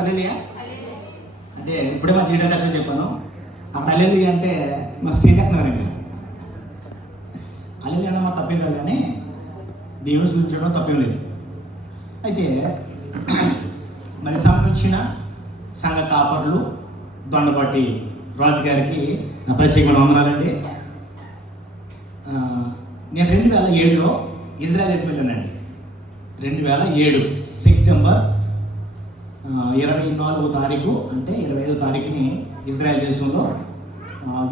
హల్లెలూయా అంటే ఇప్పుడే మా జీడో చర్చ చెప్పాను. అక్కడ హల్లెలూయా అంటే మా స్టేట్ ఎక్కన్నారు ఇంకా హల్లెలూయా అన్న మా తప్పేం కాదు, కానీ దేవుని సూచించడం తప్పేం లేదు. అయితే మరి సంబంధించిన సంఘ కాపర్లు దొండపాటి రాజు గారికి నా ప్రత్యేకమైన వందనాలండి. నేను 2007లో ఇజ్రాయెల్ దేశం వెళ్ళానండి. 2007 సెప్టెంబర్ 24వ తారీఖు అంటే 25వ తారీఖుని ఇజ్రాయెల్ దేశంలో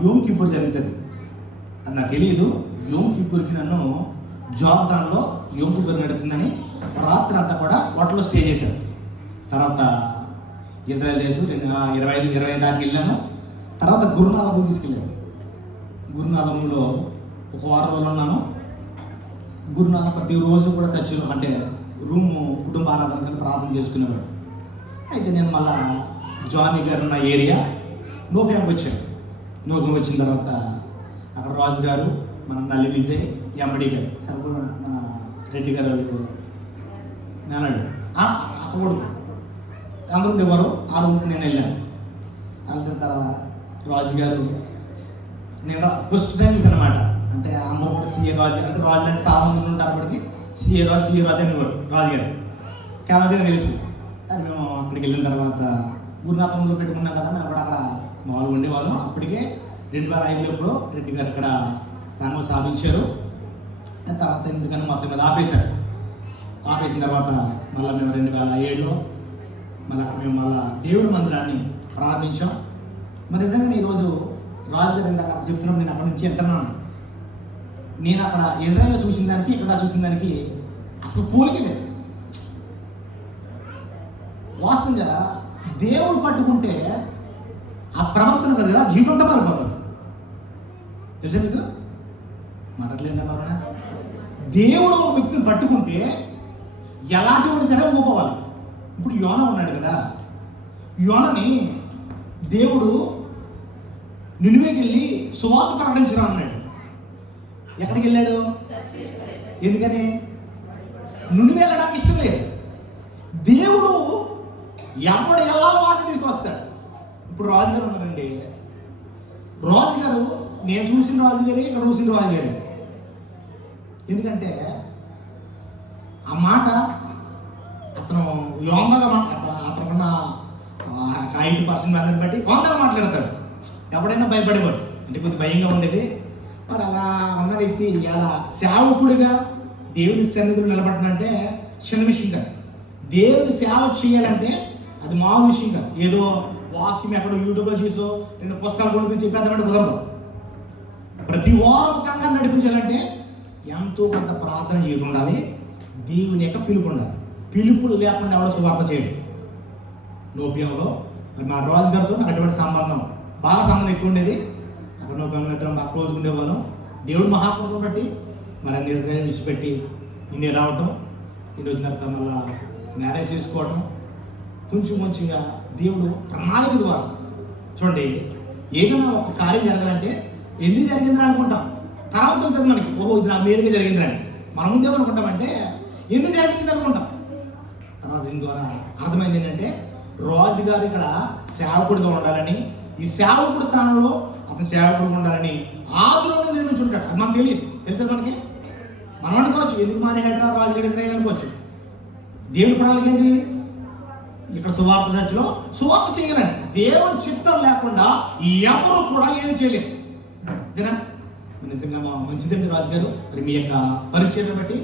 యోమ్ కిప్పూర్ జరుగుతుంది. అది నాకు తెలియదు. యోమ్ కిప్పూర్కి నన్ను జోర్దాన్లో యోమ్ కిప్పూర్ నడుతుందని రాత్రి అంతా కూడా హోటల్లో స్టే చేశాను. తర్వాత ఇజ్రాయెల్ దేశం 25 తారీఖు వెళ్ళాను. తర్వాత గురునాథంలో తీసుకెళ్ళాను. గురునాథంలో ఒక వారం రోజులు ఉన్నాను. గురునాథం ప్రతిరోజు కూడా సత్యం అంటే రూము కుటుంబ ఆరాధన కింద ప్రార్థన చేసుకునేవాడు. అయితే నేను మళ్ళా జానీ గారు ఉన్న ఏరియా నోకంకి వచ్చాను. నోకం వచ్చిన తర్వాత అక్కడ రాజు గారు, మన నల్లి విజయ్, ఎంబడి గారు, సరిపో మన రెడ్డి గారు అన్నాడు అక్కడ అందరూ ఉండేవారు. ఆ రూమ్కి నేను వెళ్ళాను. కలిసిన తర్వాత రాజు గారు నేను ఫస్ట్ టైమ్స్ అనమాట. అంటే అందరూ కూడా సీఏ రాజు అంటే రాజు అంటే చాలా మంది ఉంటారు. అప్పటికి సీఏ రాజు అనేవారు రాజు గారు. కాబట్టి తెలుసు. అది మేము అక్కడికి వెళ్ళిన తర్వాత గురునాథంలో పెట్టుకున్నాం కదా, మేము కూడా అక్కడ మామూలుగా ఉండేవాళ్ళం. అప్పటికే 2005లో ఎప్పుడో రెడ్డి గారు ఇక్కడ సంఘం స్థాపించారు. తర్వాత ఎందుకని మొత్తం మీద ఆపేశారు. ఆపేసిన తర్వాత మళ్ళీ మేము 2007లో మేము మళ్ళీ దేవుడి మందిరాన్ని ప్రారంభించాం. మరి నిజంగా ఈరోజు రాజు గారు ఇందాక చెప్తున్నాం, నేను అక్కడి నుంచి వింటున్నాను. నేను అక్కడ ఇజ్రాయెల్లో చూసిన దానికి ఇక్కడ చూసిన దానికి అసలు పోలికే లేదు. వాస్తవంగా దేవుడు పట్టుకుంటే ఆ ప్రవర్తన కదా జీవితంతో మారిపోతుంది. తెలుసా మీకు? మాట్లాడలేదన్నా. దేవుడు ఒక వ్యక్తిని పట్టుకుంటే ఎలాంటి వాడు సరే ఊపోవాలి. ఇప్పుడు యోన ఉన్నాడు కదా, యోనని దేవుడు నినివేకి వెళ్ళి సువార్త ప్రకటించరా అన్నాడు. ఎక్కడికి వెళ్ళాడు? ఎందుకని? నినివే వెళ్ళడానికి ఇష్టం లేదు. దేవుడు ఎవడు ఎలా వాటి తీసుకొస్తాడు. ఇప్పుడు రాజుగారు ఉన్నారండి. రాజుగారు నేను చూసిన రాజు వేరే, ఇక్కడ చూసిన రాజు వేరే. ఎందుకంటే ఆ మాట అతను యోందగా అతనుకున్న 80% మందిని బట్టి వందగా మాట్లాడతాడు. ఎవడైనా భయపడేవాడు, అంటే కొద్దిగా భయంగా ఉండేది. మరి అలా ఉన్న వ్యక్తి ఇలా సేవకుడిగా దేవుని సన్నిధిలో నిలబడినంటే చిన్న విషయం కాదు. దేవుని సేవ చేయాలంటే అది మామూలు విషయం కాదు. ఏదో వాక్యం ఎక్కడో యూట్యూబ్లో చూసో 2 పుస్తకాలు కొనుక్కొని చెప్పేద్దామంటే కుదరదు. ప్రతి వారం సంఘాన్ని నడిపించాలంటే ఎంతో కొంత ప్రార్థన చేసి ఉండాలి. దేవుని యొక్క పిలుపు ఉండాలి. పిలుపులు లేకుండా ఎవడో సువార్త చేయడు. నోపియంలో మరి మా రాజు గారితో నాకు అటువంటి సంబంధం బాగా సంబంధం ఎక్కువ ఉండేది. అక్కడ నోపియంలో ఇద్దరం బాగా క్లోజ్గా ఉండేవాళ్ళం. దేవుడు మహాత్ములను బట్టి మరి అన్ని విడిచిపెట్టి ఇండియా రావటం, ఇండియా వచ్చిన తర్వాత మళ్ళీ మ్యారేజ్ చేసుకోవటం, కొంచెంగా దేవుడు ప్రణాళిక ద్వారా చూడండి. ఏదైనా ఒక కార్యం జరగాలంటే ఎందుకు జరిగిందని అనుకుంటాం. తర్వాత ఉంటుంది మనకి, ఓహో ఇది నా మేలుగా జరిగిందని. మన ముందేమనుకుంటామంటే ఎందుకు జరిగింది అనుకుంటాం. తర్వాత దీని ద్వారా అర్థమైంది ఏంటంటే రాజుగారు ఇక్కడ సేవకుడిగా ఉండాలని, ఈ సేవకుడి స్థానంలో అతను సేవకుడిగా ఉండాలని ఆదిలోనే నిర్మించుంటాడు. అది మనకు తెలియదు. తెలుస్తుంది మనకి. మనం అనుకోవచ్చు ఎందుకు మానేహెడ్రా రాజుగారి ఇజ్రాయెల్ అనుకోవచ్చు. దేవుడి ప్రణాళిక ఏంటి? ఇక్కడ సువార్త చర్చలో సువార్త చేయాలని. దేవుని చిత్తం లేకుండా ఎవరు కూడా ఏది చేయలేదు. అంతేనా? నిజంగా మంచిదండి రాజుగారు. మరి మీ యొక్క పరిచయం బట్టి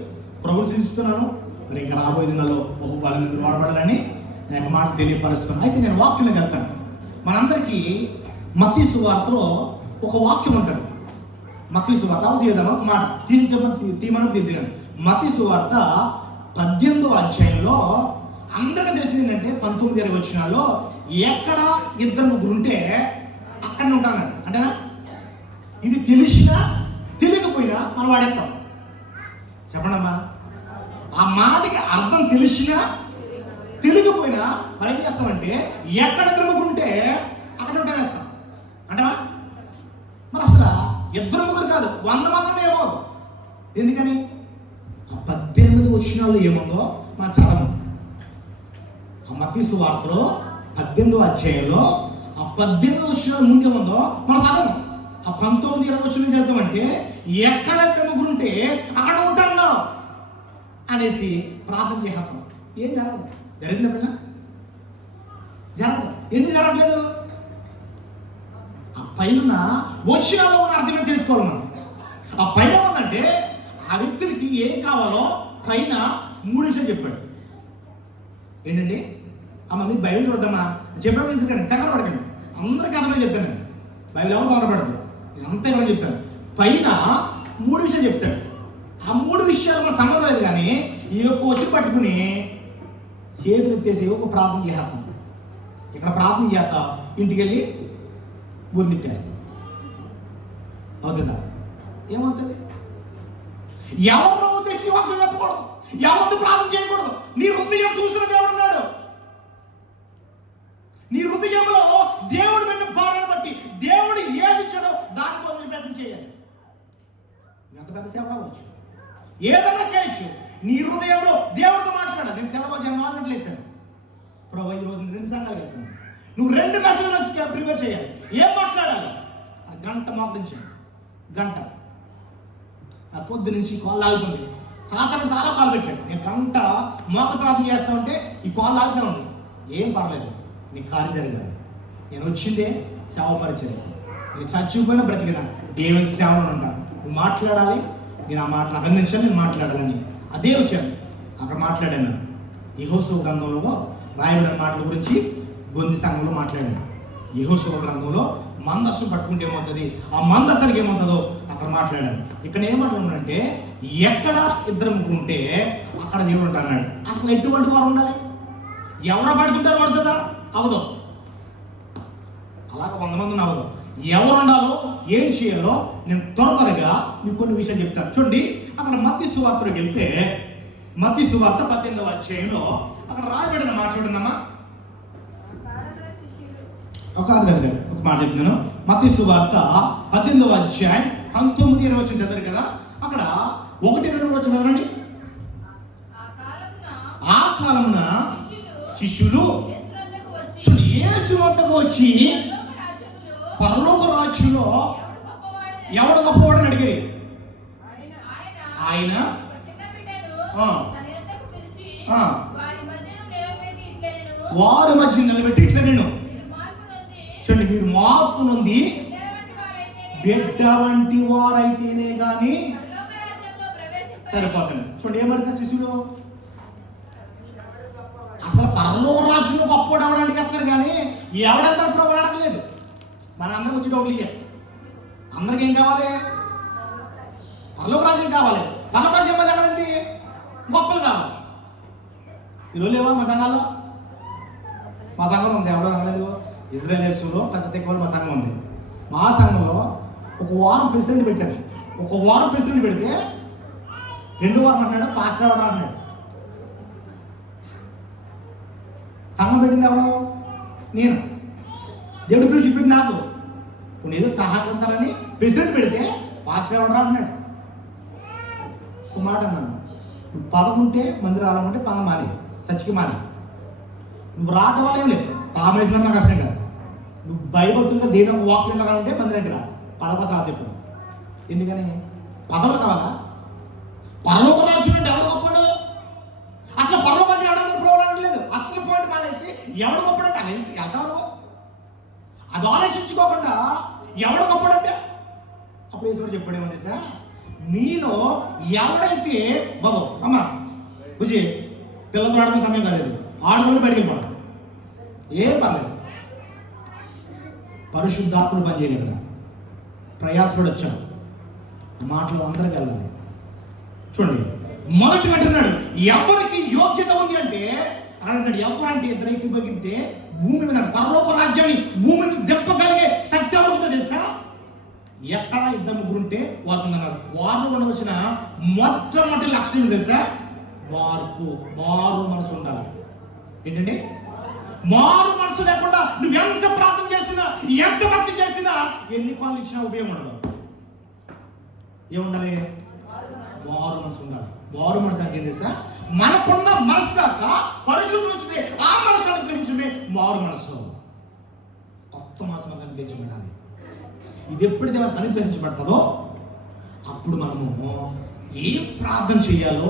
ప్రభుత్వం సూచిస్తున్నాను. మరి ఇంకా రాబోయే దినాల్లో బహుపాల మీద వాడబడాలని నా యొక్క మాటలు తెలియపరుస్తున్నాను. అయితే నేను వాక్యంలోకి వెళ్తాను. మనందరికీ మత్తయి సువార్తలో ఒక వాక్యం ఉంటుంది. మత్తయి సువార్త తీద్దామా ఒక మాట తీయమని తీద్దాం. మత్తయి సువార్త 18వ అధ్యాయంలో అందరికీ తెలిసింది ఏంటంటే 19 వచనాల్లో ఎక్కడ 2-3 ఉంటే అక్కడనే ఉంటాను అంటేనా. ఇది తెలిసినా తెలియకపోయినా మనం వాడేస్తాం. చెప్పండమ్మా. ఆ మాటకి అర్థం తెలిసినా తెలియకపోయినా మనం ఏం చేస్తామంటే ఎక్కడ 2-3 ఉంటే అక్కడ ఉంటానేస్తాం అంటవా. మరి అసలు 2-3 కాదు 100 మంది ఏమవుతుంది. ఎందుకని? ఆ 18 వచనాల్లో ఏముందో మనం చదవం. ఆ మత్తయి సువార్తలో 18వ అధ్యాయంలో ఆ 18 వచనాల ముందే ఉందో మన చదవం. ఆ 19, 20 వచనం చదువుతామంటే ఎక్కడెక్కడ ముగ్గురు ఉంటే అక్కడ ఉంటాను అనేసి ప్రార్థన చేస్తాం. ఏం జరగదు. జరిగిందా పిల్ల? జరగదు. ఎందుకు జరగట్లేదు? ఆ పైన వచనాల్లో ఉన్న అర్థం తెలుసుకోవాలి మనం. ఆ పైన ఉందంటే ఆ వ్యక్తులకి ఏం కావాలో పైన 3 విషయాలు చెప్పాడు. ఏంటండి? అమ్మ మీకు బైబిల్ చూద్దామా చెప్పాడు. ఎందుకండి కంగారు పడకండి, అందరికీ అర్థమే చెప్తాను. నేను బైబిల్ ఎవరు తొందరపడదు, నేను అంతా ఎవరైనా చెప్తాను. పైన 3 విషయాలు చెప్తాడు. ఆ 3 విషయాలు మన సంబంధం లేదు, కానీ ఈ యొక్క వచ్చి పట్టుకుని చేతులు ఎత్తేసి ఒక ప్రార్థన చేస్తాం. ఇక్కడ ప్రార్థన చేస్తా, ఇంటికి వెళ్ళి గుర్తిట్టేస్తాం. అవుతుందా? ఏమవుతుంది? ఎవరినో ఉద్దేశించి వాక్యం చెప్పకూడదు, ఎవరిని ప్రార్థన చేయకూడదు. నీ హృదయం చూస్తున్న దేవుడు ఉన్నాడు. నీ హృదయంలో దేవుడు పెట్టిన భారాన్ని బట్టి దేవుడు ఏది ఇచ్చాడో దాని కోసం ప్రయత్నం చేయాలి. ఎంత పెద్ద సేవ అవ్వచ్చు, ఏదైనా చేయొచ్చు. నీ హృదయంలో దేవుడితో మాట్లాడాలి. నేను తెల్లవారుజామున 4 గంటలు వేసాను. ప్రభు ఈరోజు 2 సంఘాలు వెళ్తున్నాను. నువ్వు 2 మెసేజ్లు ప్రిపేర్ చేయాలి. ఏం మాట్లాడాలి? గంట మోకరించాను, గంట. ఆ పొద్దు నుంచి కాల్ ఆగుతుంది. చాలా కాల్ పెట్టాడు. నేను గంట మోక ప్రార్థన చేస్తా ఉంటే ఈ కాల్ ఆగుతూనే ఉంది. ఏం పర్లేదు, నీకు కార్యం జరగాలి. నేను వచ్చిందే సేవ పరిచయం. నేను చచ్చిపోయినా బ్రతికినా దేవుని సేవను ఉంటాను. నువ్వు మాట్లాడాలి, నేను ఆ మాటలు అభినందించాలి, నేను మాట్లాడాలని అదే వచ్చాను. అక్కడ మాట్లాడాను. యెహోషువ గ్రంథంలో రాయబడిన మాటల గురించి గొంది సంఘంలో మాట్లాడాను. యెహోషువ గ్రంథంలో మందస్సు పట్టుకుంటే ఏమవుతుంది, ఆ మందస్సుకి ఏమవుతుందో అక్కడ మాట్లాడాను. ఇక్కడ ఏం మాట్లాడున్నాడంటే ఎక్కడ 2 ముగ్గురు ఉంటే అక్కడ దేవుడు ఉంటాడు. అసలు ఎటువంటి వారు ఉండాలి? ఎవరు పడుతుంటారు పడుతుందా? అవదు. అలాగ 100 మంది అవ్వదు. ఎవరు ఉండాలో ఏం చేయాలో నేను త్వరగా మీకు కొన్ని విషయాలు చెప్తాను. చూడండి, అక్కడ మత్తయి సువార్తలోకి వెళ్తే మత్తయి సువార్త 18వ అధ్యాయంలో అక్కడ రాయబడిన మాట్లాడున్నామా? ఒక మాట చెప్తున్నాను. మత్తయి సువార్త 18వ అధ్యాయం 19, 20 వచనం చదివారు కదా. అక్కడ 1, 2 వచనం చదవండి. ఆ కాలమున శిష్యులు యేసు వద్దకు వచ్చి పరలోక రాజ్యంలో ఎవడు గొప్పవాడని అడిగారు. ఆయన వారి మధ్య నిలబెట్టి ఇట్లా నేను చూడండి, మీరు మార్పు నొంది బిడ్డ వంటి వారైతేనే కానీ సరిపోతుంది. చూడండి ఏమడుగుతారు శిష్యుడు? అసలు పరలోక రాజ్యంలో గొప్పవాడు అవడానికి వస్తారు, కానీ ఎవడంతా ప్రభు అడగలేదు. మన అందరికి వచ్చి డౌట్లు ఇయ్యారు. అందరికి ఏం కావాలి? పరలోక రాజ్యం కావాలి. పరలోక రాజ్యం మళ్ళీ ఎక్కడండి? గొప్పలు కావాలి. ఈరోజు లేవా మా సంఘాల్లో? మా సంఘం ఉంది. ఎవరో అనలేదు. ఇజ్రాయేల్స్లో పెద్ద తెక్కువ మా సంఘం ఉంది. మా సంఘంలో 1 వారం ప్రెసిడెంట్ పెట్టారు. 1 వారం ప్రెసిడెంట్ పెడితే 2 వారం అంటున్నాడు పాస్టర్ అవడం అంటున్నాడు. సంఘం పెట్టింది ఎవరు? నేను. దేవుడు పిలిచి పెట్టి నాకు కొన్ని ఏదో సహాయపడతారని ప్రెసిడెంట్ పెడితే పాస్టర్ ఎవరు అంటున్నాడు. ఒక మాట అన్నాను, నువ్వు పదం ఉంటే మంది రావాలంటే పదం మాని సచ్చికి మాని. నువ్వు రావటం వల్ల ఏం లేదు, రామేశ్వరం నాకు కష్టం కాదు. నువ్వు భయపడుతుంటే దేని ఒక వాక్యం ఉంటే మంది దగ్గర పదవ సార్ చెప్పు. ఎందుకని పదవులు కావాలా? పరలోక రాజ్యం అంటే ఎవడు గొప్పడు? అసలు పరలోక రాజ్యం ఎవడో ప్రోగ్రాం లేదు. అసలు పాయింట్ మానేసి ఎవడు గొప్పడంటే అలా వెళ్తావు. అది ఆలోచించుకోకుండా ఎవడు గొప్పడంటే అప్పుడు ఈశ్వరుడు చెప్పాడేమంటే సార్, మీలో ఎవడైతే బాబు అమ్మ బుజ్జి పిల్లలతో ఆడుకునే సమయం కాదు, ఆడుకుని బయటికి వెళ్ళిపోవడం ఏం పర్లేదు. పరిశుద్ధాత్ముడు పనిచేయలేదు. ఇక్కడ ప్రయాసపడి వచ్చాం. మాటలు అందరికి వెళ్ళాలి. చూడండి, మొదటి అంటున్నాడు ఎవరికి యోగ్యత ఉంది అంటే అన్నాడు. ఎవరంటే 2 ఏకీభవిస్తే భూమి మీద పరలోక రాజ్యాన్ని భూమి మీద దెబ్బగలిగే శక్తి ఎవరుందో తెలుసా? ఎక్కడ 2 ముగ్గురు ఉంటే వారు ఉందన్నారు. వారు వచ్చిన మొట్టమొదటి లక్షణం తెలుసా? మారు మనసు ఉండాలి. ఏంటంటే మారు మనసు లేకుండా నువ్వు ఎంత ప్రార్థన చేసినా, ఎంత భక్తి చేసినా, ఎన్ని పనులు ఇచ్చినా ఉపయోగం ఉండదు. ఏముండాలి? మారు మనసు ఉండాలి. మారు మనసు అంటే తెలుసా? మనకున్న మనసు కాక పరిశుద్ధం వచ్చింది, ఆ మనసు అనుగ్రహించడమే మారు మనసు. కొత్త మనసు మనకు అనుగ్రహించబడాలి. ఇది ఎప్పుడైతే మనకు అనుగ్రహించబడతాదో అప్పుడు మనము ఏం ప్రార్థన చేయాలో,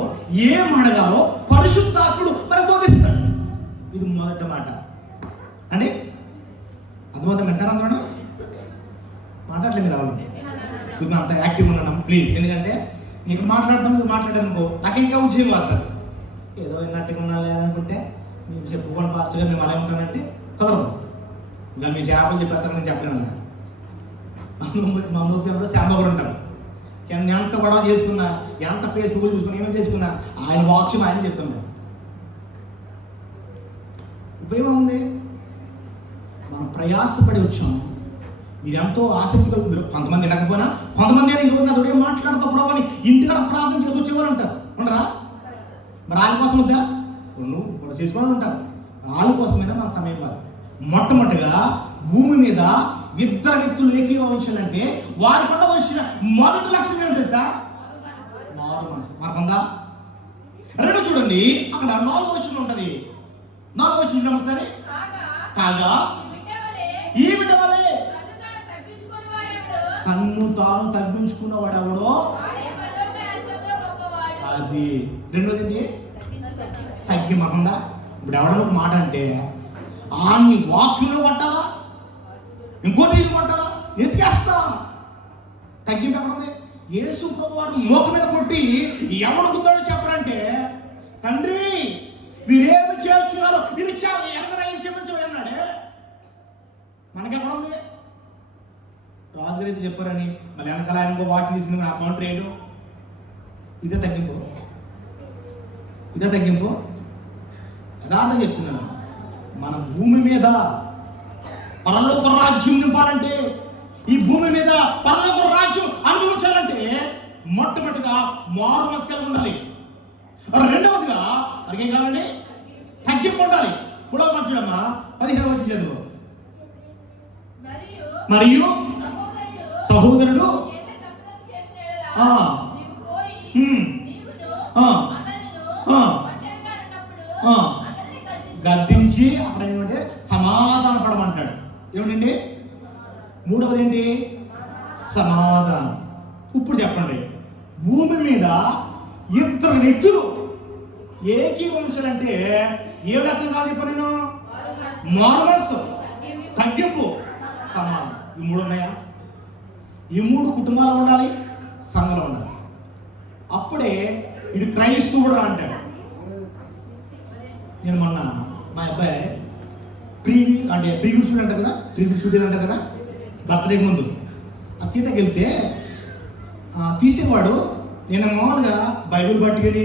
ఏం అడగాలో పరిశుద్ధాత్ముడు మనకు బోధిస్తాడు. ఇది మొదటి మాట అండి. అర్థమవుతాం వింటారు అందరూ? మాట్లాడలేదు రావాలి, ఇప్పుడు అంత యాక్టివ్ ఉన్నాను ప్లీజ్. ఎందుకంటే నీకు మాట్లాడానుకో నాకు ఇంకా ఉద్యోగం వస్తుంది. ఏదో విన్నట్టుగా ఉన్నా లేదనుకుంటే మేము చెప్పుకోండి ఫాస్ట్గా మేము అలా ఉంటానంటే కుదరదు. ఇంకా మీ చేపలు చెప్పేస్తారు, నేను చెప్పలేను. మా ఊపిలో శ్యాంబాబు ఉంటారు. ఎంత గొడవ చేసుకున్నా, ఎంత ఫేస్బుక్ చూసుకున్నా, ఏమైనా చేసుకున్నా ఆయన వాక్యం ఆయన చెప్తుండే. ఉపయోగం ఉంది. మనం ప్రయాసపడి వచ్చాం. మీరు ఎంతో ఆసక్తిగా, మీరు కొంతమంది వినకపోయినా కొంతమంది ఈరోజు నా దొరికి మాట్లాడుతూ ప్రభావం ఇంటికాడ ప్రార్థన చేసి వచ్చేవారు ఉంటారు. ఉండరా? మరి వాళ్ళ కోసం వద్దా? నువ్వు కూడా చేసుకొని ఉంటారు. వాళ్ళ కోసమైనా మన సమయం కాదు. మొట్టమొదటిగా భూమి మీద ఇద్దరు వ్యక్తులు ఏకీభవించాలంటే వారి పట్ల వచ్చిన మొదటి లక్ష్యం ఏమిటి తెలుసా? మారు మనసు. మనకుందా? రెండు చూడండి, అక్కడ 4వ వచనం ఉంటుంది. 4వ వచనం సరే, కాగా ఈ బిడ్డ వలె తన్ను తాను తగ్గించుకున్నవాడు ఎవడో అది. రెండోది తగ్గి మనకుందా? ఇప్పుడు ఎవడో ఒక మాట అంటే ఆన్ని వాక్యంలో పట్టాలా, ఇంకోటి కొట్టాలా, ఎతికేస్తా. తగ్గింపు ఎక్కడుంది? యేసు ప్రభు వాడు మోక మీద కొట్టి ఎవడు గుద్దాడో చెప్పడంటే, తండ్రి వీరేమి చేస్తున్నారు మీరు క్షమించమని అన్నాడే. మనకెక్కడుంది? రాజుగారు అయితే చెప్పారని మళ్ళీ వెనకాల ఆయన ఇంకో వాక్యం తీసుకుని నా కౌంటర్ వేయడం. ఇదే తగ్గింపు, ఇదే తగ్గింపు. యథార్థం చెప్తున్నాను. మన భూమి మీద పరలోక రాజ్యం నింపాలంటే, ఈ భూమి మీద పరలోక రాజ్యం అనుభవించాలంటే మొట్టమొదటిగా మారు మనసు కలిగి ఉండాలి. రెండవదిగా మనకేం కావాలండి? తగ్గింపు ఉండాలి. 3వ వచనమా 15వ వచనం చదువు. మరియు సహోదరుడు గద్దించి అక్కడ ఏమంటే సమాధాన పడమంటాడు. ఏమిటండి? 3వది ఏంటి? సమాధానం. ఇప్పుడు చెప్పండి, భూమి మీద ఇద్దరు వ్యక్తులు ఏకీభవించాలంటే ఏ లక్షణం కాదు చెప్ప నేను? మారు మనసు, తగ్గింపు, సమాధానం. ఈ 3 ఉన్నాయా? ఈ 3 కుటుంబాలు ఉండాలి, సంఘంలో ఉండాలి. అప్పుడే ఇది క్రైస్తవుడు అంటారు. నేను మొన్న మా అబ్బాయి ప్రీవ్యూ షూట్ అంటారు కదా, ప్రీవ్యూ షూట్ అంటారు కదా, బర్త్డేకి ముందు ఆ థియేటర్కి వెళ్తే తీసేవాడు. నేను మామూలుగా బైబిల్ పట్టుకొని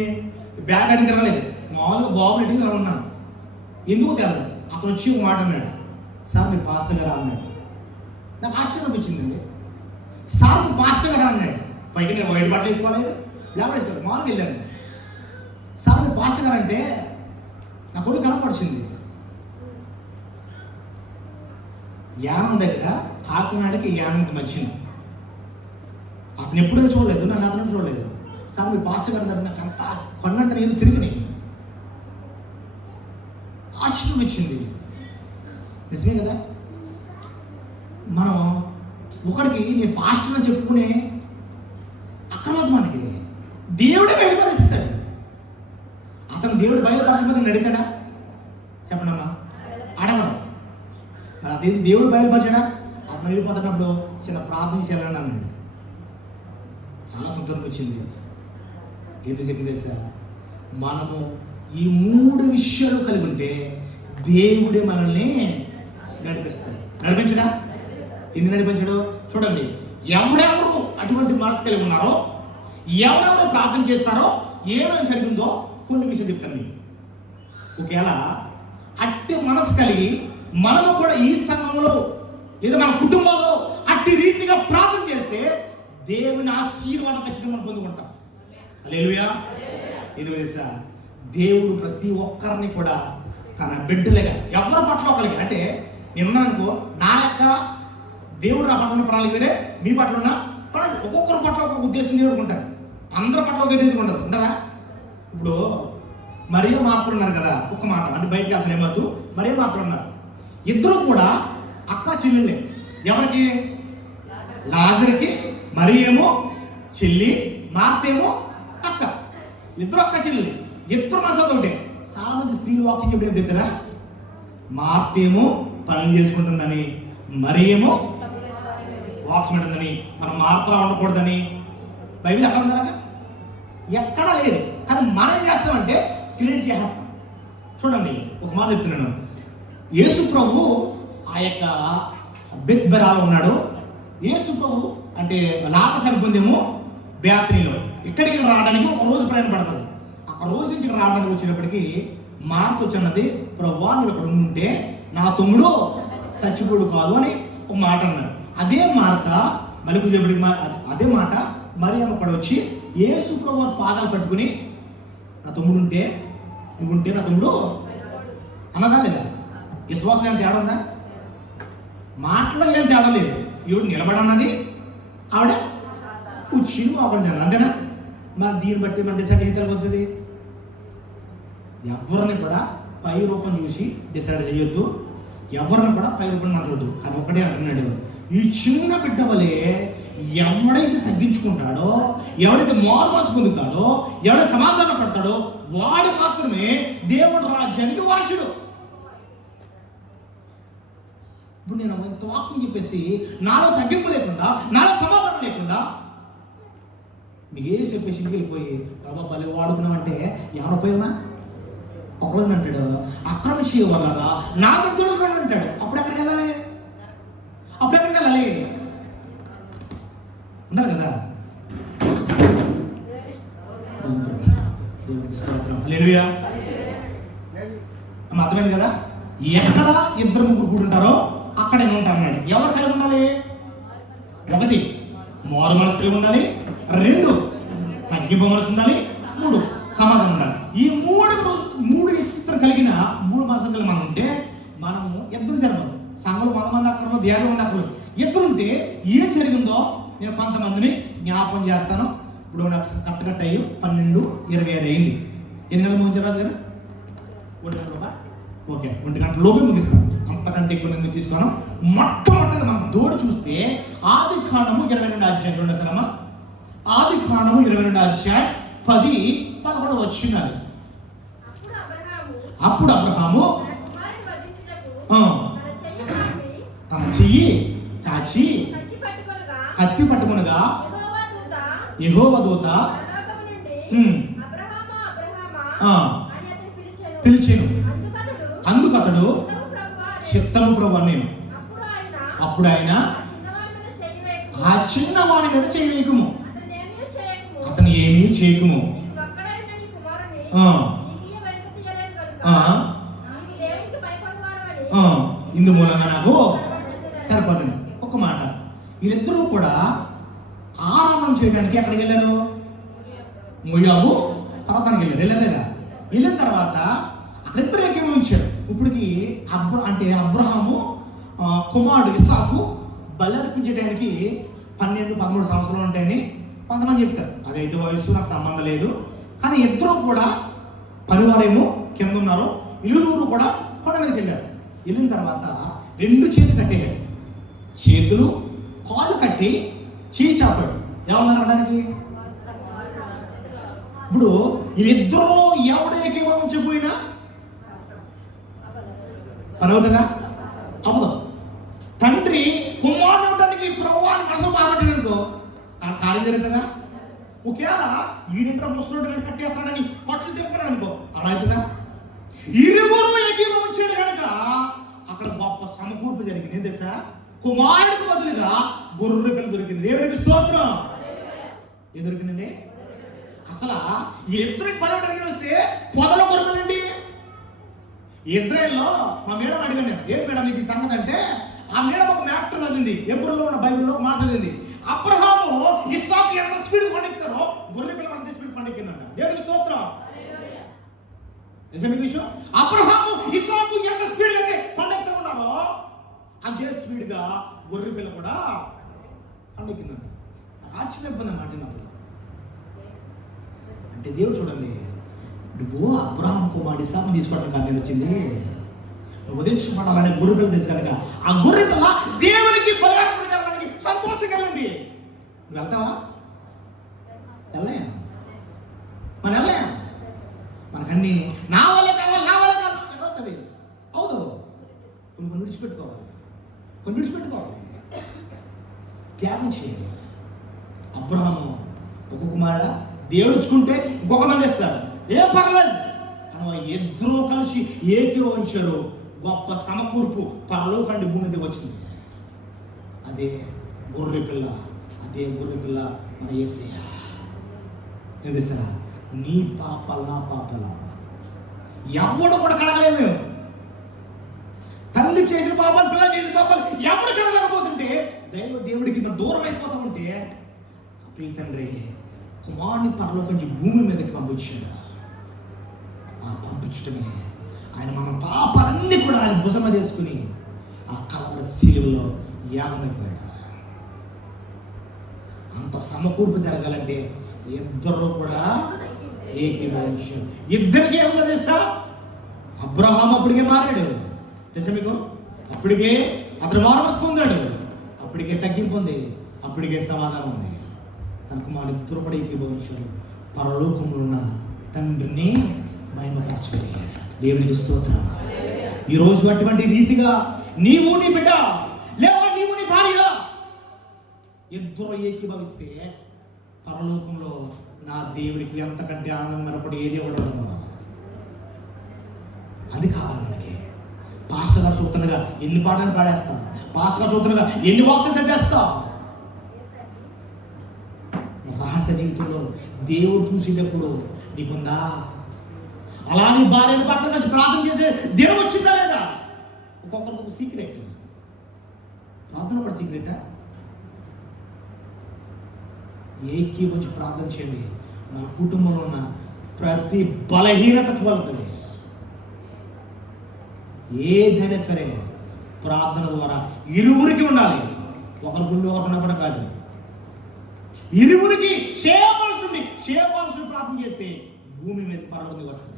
బ్యాగ్ అడిగి తిరగలేదు, మామూలుగా బాబుని అడిగి ఉన్నాను. ఎందుకు తెలదు. అతను వచ్చి ఒక మాట అన్నాడు, సార్ మీరు పాస్టర్ గారా అన్నాడు. నాకు ఆశ్చర్యం అనిపించిందండి. సార్ పాస్టర్ గారా అన్నాడు. పైకి నేను వైట్ బట్టలు వేసుకోలేదు, బ్లాక్ వేసుకోలేదు, మామూలుగా వెళ్ళాను. సార్ మీరు పాస్టర్ గారు అంటే నా కొడుకు కనపడిచింది. యానం దగ్గర కాకినాడకి యానంకి మధ్యన. అతను ఎప్పుడైనా చూడలేదు, నన్ను అతను చూడలేదు. సార్ మీ పాస్టర్ గారి దగ్గర నాకు అంతా కొన్నంట నేను తిరిగినాయి. ఆశ్చర్యం వచ్చింది. నిజమే కదా? మనం ఒకడికి నేను పాస్టర్ అని చెప్పుకునే అక్కర్లేదు. మనకి దేవుడే బయలుపరుస్తాడు. అతను దేవుడు బయలుపరచకపోతే నడితాడా? చెప్పడమ్మా, అడగడం. మరి అదే దేవుడు బయలుపరచాడా? అతను వెళ్ళిపోతున్నప్పుడు చిన్న ప్రార్థన చేయాలని అన్నాడు. చాలా సంతోషం వచ్చింది. ఏదో చెప్పింది తెలుసా? మనము ఈ 3 విషయాలు కలిగి ఉంటే దేవుడే మనల్ని నడిపిస్తాడు. నడిపించడా? ఎందుకు నడిపించడు? చూడండి, ఎవరెవరు అటువంటి మనసు కలిగి ఉన్నారో, ఎవరెవరు ప్రార్థన చేస్తారో, ఏమేమి జరిగిందో కొన్ని విషయాలు చెప్తాను మీకు. ఒకవేళ అట్టి మనసు కలిగి మనము కూడా ఈ సంఘంలో లేదా మన కుటుంబంలో అట్టి రీతిగా ప్రార్థన చేస్తే దేవుని ఆశీర్వాదం ఖచ్చితంగా మనం పొందుకుంటాం. హల్లెలూయా. ఇది తెలుసా? దేవుడు ప్రతి ఒక్కరిని కూడా తన బిడ్డలుగా ఎవరి పట్ల ఒకరికి, అంటే నేనున్నాను అనుకో, నా యొక్క దేవుడు నా పట్ల ఉన్న ప్రణాళిక వేరే, మీ పట్ల ఉన్న ప్రణాళిక, ఒక్కొక్కరి పట్ల ఒక్కొక్క ఉద్దేశం దేవుడు ఉంటారు. అందరి పట్ల ఒక ఉద్దేశం ఉండదు, ఉండదా? ఇప్పుడు మరియ మార్పులు ఉన్నారు కదా, ఒక్క మాట అంటే బయటకు వెళ్తాను ఏమవుతూ, మరియ మార్పులు ఉన్నారు. ఇద్దరు కూడా అక్క చెల్లెళ్ళే. ఎవరికి? లాజరుకి. మరియేమో చెల్లి, మార్తేమో అక్క. ఇద్దరు అక్క చెల్లి, ఇద్దరు మసాలా ఒకటే. చాలా మంది స్త్రీలు వాకింగ్ చెప్పిన దగ్గర మార్తేమో పనులు చేసుకుంటుందని, మరియేమో వాక్స్మెన్ ఉందని, మనం మార్తలా ఉండకూడదని బైబిల్ ఎక్కడ ఉందా? ఎక్కడా లేదు. కానీ మనం ఏం చేస్తామంటే క్రియేట్ చేసేస్తాం. చూడండి, ఒక మాట చెప్తున్నాను. యేసు ప్రభు ఆ యొక్క బెత్బెరాలో ఉన్నాడు. యేసు ప్రభు అంటే లాజరు చనిపోయిందేమో బేతనీలో. ఇక్కడికి రావడానికి ఒక రోజు ప్రయాణం పడుతుంది. ఆ రోజు నుంచి ఇక్కడ రావడానికి వచ్చేటప్పటికి మార్త వచ్చినది, ప్రభువా నువ్వు ఇక్కడ ఉంటే నా తమ్ముడు చచ్చిపోడు కాదు అని ఒక మాట అన్నారు. అదే మార్త మళ్ళీ చెప్పడికి అదే మాట మరియమ్మ కూడా వచ్చి యేసు ప్రభు పాదాలు పట్టుకుని నా తమ్ముడు ఉంటే, నువ్వు ఉంటే నా తమ్ముడు అన్నదా లేదా? విశ్వాసం ఏం తేడా ఉందా? మాటలో ఏం తేడా లేదు. ఈవిడ నిలబడన్నది, ఆవిడ కూర్చుని మోకండి అంతేనా? మరి దీన్ని బట్టి మన డిసైడ్ అయితే తెలియబోతుంది. ఎవరిని కూడా పై రూపం చూసి డిసైడ్ చేయొద్దు, ఎవరిని కూడా పై రూపం మాట్లాడద్దు. కానీ ఒకటే అంటున్నాడు, ఈ చిన్న బిడ్డ వలె ఎవడైతే తగ్గించుకుంటాడో, ఎవడైతే మారుమనసు పొందుతాడో, ఎవడైతే సమాధానం పడతాడో వాడు మాత్రమే దేవుడి రాజ్యానికి వారసుడు. ఇప్పుడు నేను ఇంత వాక్యం చెప్పేసి నాలో తగ్గింపు లేకుండా, నాలో సమాధానం లేకుండా మీకు ఏ చెప్పేసి ఇంటికి వెళ్ళిపోయి బాబా భలే వాడుకున్నామంటే ఎవరు పోయినా ఒకరోజు అంటాడు అక్రమ చేయవలరా నా దుడ్డు అంటాడు. అప్పుడు ఎక్కడికి వెళ్ళాలి? అప్పుడు ఎక్కడికి వెళ్ళాలి? ఉండాలి కదా. హల్లెలూయా. అర్థమైంది కదా? ఎక్కడ ఇద్దరు ముగ్గురు కూడుంటారో అక్కడ ఉంటా అన్నాడు. ఎవరు కలిగి ఉండాలి? ఒకటి మారు మనసు కలిగి ఉండాలి, రెండు తగ్గింపు మనసు ఉండాలి, మూడు సమాధానం ఉండాలి. ఈ మూడు ఇద్దరు కలిగిన మూడు మనసులు మనం ఉంటే మనము ఇద్దరు జరగదు. సంఘంలో 100 మంది అక్కడ 50 మంది అక్కడ ఇద్దరు ఉంటే ఏం జరిగిందో నేను కొంతమందిని జ్ఞాపకం చేస్తాను. ఇప్పుడు కరెక్ట్ అయ్యి 12:25 అయింది. ఎన్ని గంటలు ముగించారు రాజు గారు? 1 గంటల ఓకే, 1 గంటల లోపే ముగిస్తాను. అంతకంటే ఎక్కువ నేను తీసుకోను. మొట్టమొదటిగా మనం దూడ చూస్తే ఆదికాండము 22 అధ్యాయం చూడమ్మా. ఆదికాండము 22 అధ్యాయం 10-11 వచ్చినారు. అప్పుడు అబ్రహాము తన చెయ్యి చాచి కత్తి పట్టుకొనగా యెహోవా దూత పిలిచెను. అందుకతడు చిత్తము ప్రభువా నేను. అప్పుడు ఆయన ఆ చిన్నవాని మీద చెయ్యి వేయకుము, అతను ఏమీ చేయకుము, ఇందు మూలంగా నాకు సరిపోతుంది. ఒక మాట, వీరిద్దరూ కూడా ఆరాధన చేయడానికి ఎక్కడికి వెళ్ళారు? మోయాబు పర్వతానికి వెళ్ళారు. వెళ్ళలేదా? వెళ్ళిన తర్వాత అక్కడిద్దరు ఏకీభవించారు. ఇప్పటికి అబ్రహాము కుమారుడు ఇస్సాకు బలి అర్పించడానికి 12-13 సంవత్సరాలు ఉంటాయని కొంతమంది చెప్తారు. అదైతే వయసు నాకు సంబంధం లేదు. కానీ ఇద్దరు కూడా పనివారేమో కింద ఉన్నారు, ఇరువురు కూడా కొండ మీదకి వెళ్ళారు. వెళ్ళిన తర్వాత 2 చేతులు కట్టేయారు, చేతులు కాళ్ళు కట్టి చేయి చాపాడు. ఏమన్నారు అనడానికి? ఇప్పుడు వీళ్ళిద్దరూ ఎవడు ఏకీభవించకపోయినా పని అవుతుందా? అవ్వదు. తండ్రి కుమారుడు అవడానికి ప్రభువాన్ని మనసు బాగట్టాడు అనుకో, అలా ఖాళీ జరుగుతుందా? ఒకేలా ఈడింట్లో ముసలి కట్టేస్తాడని పక్షులు తింటాడు అనుకో, అలా అవుతుందా? ఇరువురు ఏకీభవించారు కనుక అక్కడ గొప్ప సమకూర్పు జరిగింది. ఏం తెలుసా? కుమారుడికి బదులుగా గొర్రె పిల్ల దొరికింది. దేవునికి స్తోత్రం. ఏం దొరికిందండి? అసలు ఇద్దరికి పర్యటనకి వస్తే పొదల గొర్రెలండి. ఇజ్రాయెల్లో మా మేడం అడిగాను, ఏం మేడం ఇది సంగతి అంటే, ఆ మేడం ఒక మ్యాటర్ చదివింది, ఎబ్రూలో ఉన్న బైబిల్లో మాట చదివింది. అబ్రహాము ఇస్సాకు ఎంత స్పీడ్ పండిస్తారో గొర్రె పిల్ల అంత స్పీడ్ పండిక్కిందంట. దేవునికి స్తోత్రం. నిజమే విషయం. అబ్రహాము ఇస్సాకు ఎంత స్పీడ్ అయితే పండిస్తూ ఉన్నారో అంతే స్పీడ్ గా గొర్రె పిల్ల కూడా పండిక్కిందంట. ఆశ్చర్యపోయింది మాట. అంటే దేవుడు చూడండి, నువ్వు అబ్రహాం కుమారుడి ఇస్సాకును తీసుకోవడం కాదు నేను వచ్చింది. ఉదయించబడాలనే గొర్రె పిల్ల తెలుసు కనుక ఆ గొర్రె పిల్ల దేవునికి బలియార్పణకి సంతోషం కలిగింది. నువ్వు వెళ్తావా? వెళ్ళయా? మనం వెళ్ళయా? మనకన్నీ నా వల్ల కావాలి, నా వల్ల కావాలి అవుతుంది. అవును, కొన్ని విడిచిపెట్టుకోవాలి, కొన్ని విడిచిపెట్టుకోవాలి, త్యాగం చేయాలి. అబ్రహాము ఒక కుమారుడు దేవుడు ఇచ్చుకుంటే ఇంకొక మంది ఇస్తాడు, ఏం పర్లేదు అని ఇద్దరూ కలిసి ఏకీభవించారు. గొప్ప సమకూర్పు పరలోకండి భూమి మీద వచ్చింది. అదే గొర్రె పిల్ల, అదే గొర్రె పిల్ల మన యేసయ్య. ఏంటి సార్, నీ పాపాలు నా పాపాల ఎవడు కూడా కడగలేము. తల్లి చేసిన పాపాలు, పిల్ల చేసిన పాపాలు ఎవడు కడగలేకపోతుంటే దేవుడికి దూరం అయిపోతా ఉంటే ప్రియ తండ్రి కుమారుని పరలోకం నుంచి భూమి మీదకి పంపించాడు. ఆ పంపించడమే ఆయన మన పాపాలన్నీ కూడా ఆయన భుజం మీద వేసుకుని ఆ కలవర శిలువలో యాగమైపోయాడు. అంత సమకూర్పు జరగాలంటే ఇద్దరు కూడా ఏకీభవించారు. ఇద్దరికి ఏమన్నా తెలుసా? అబ్రహాం అప్పటికే మారాడు తెలుసా మీకు, అప్పటికే అతను మారవలసి పొందాడు, అప్పటికే తగ్గింపు ఉంది, అప్పటికే సమాధానం ఉంది. తన కుమారుడు ఇద్దరు కూడా ఏకీభవించారు. పరలోకంలో ఉన్న తండ్రిని మహిమపరచగలిగారు. దేవునికి స్తోత్రం. ఈరోజు అటువంటి రీతిగా నీవు నీ బిడ్డ లేవా నీవు నీ భార్య ఇద్దరు ఏకీభవిస్తే పరలోకంలో నా దేవుడికి ఎంతకంటే ఆనందం మరొకటి ఏది ఉండదు. అది కావాలి మనకి. పాస్టర్ గారు చూస్తుండగా ఎన్ని పాటలు పాడేస్తా, పాస్టర్ గారు చూస్తుండగా ఎన్ని వాక్యాలు చదివేస్తా. రహస్య జీవితంలో దేవుడు చూసేటప్పుడు నీకుందా? అలా నీ భార్యను పక్కన కలిసి ప్రార్థన చేసే దేవుడు వచ్చిందా లేదా? ఒక్కొక్కరికి ఒక సీక్రెట్. ప్రార్థన కూడా సీక్రెటా? ఏకీభవించి ప్రార్థన చేయండి. మన కుటుంబంలో ఉన్న ప్రతి బలహీనతకు వెళ్తుంది. ఏదైనా సరే ప్రార్థన ద్వారా ఇరువురికి ఉండాలి. ఒకరికి ఉండి ఒకరికి ఉన్నప్పుడు కాదు, ఇరువురికి చేయవలసింది ప్రార్థన చేస్తే భూమి మీద పరలోకం వస్తుంది.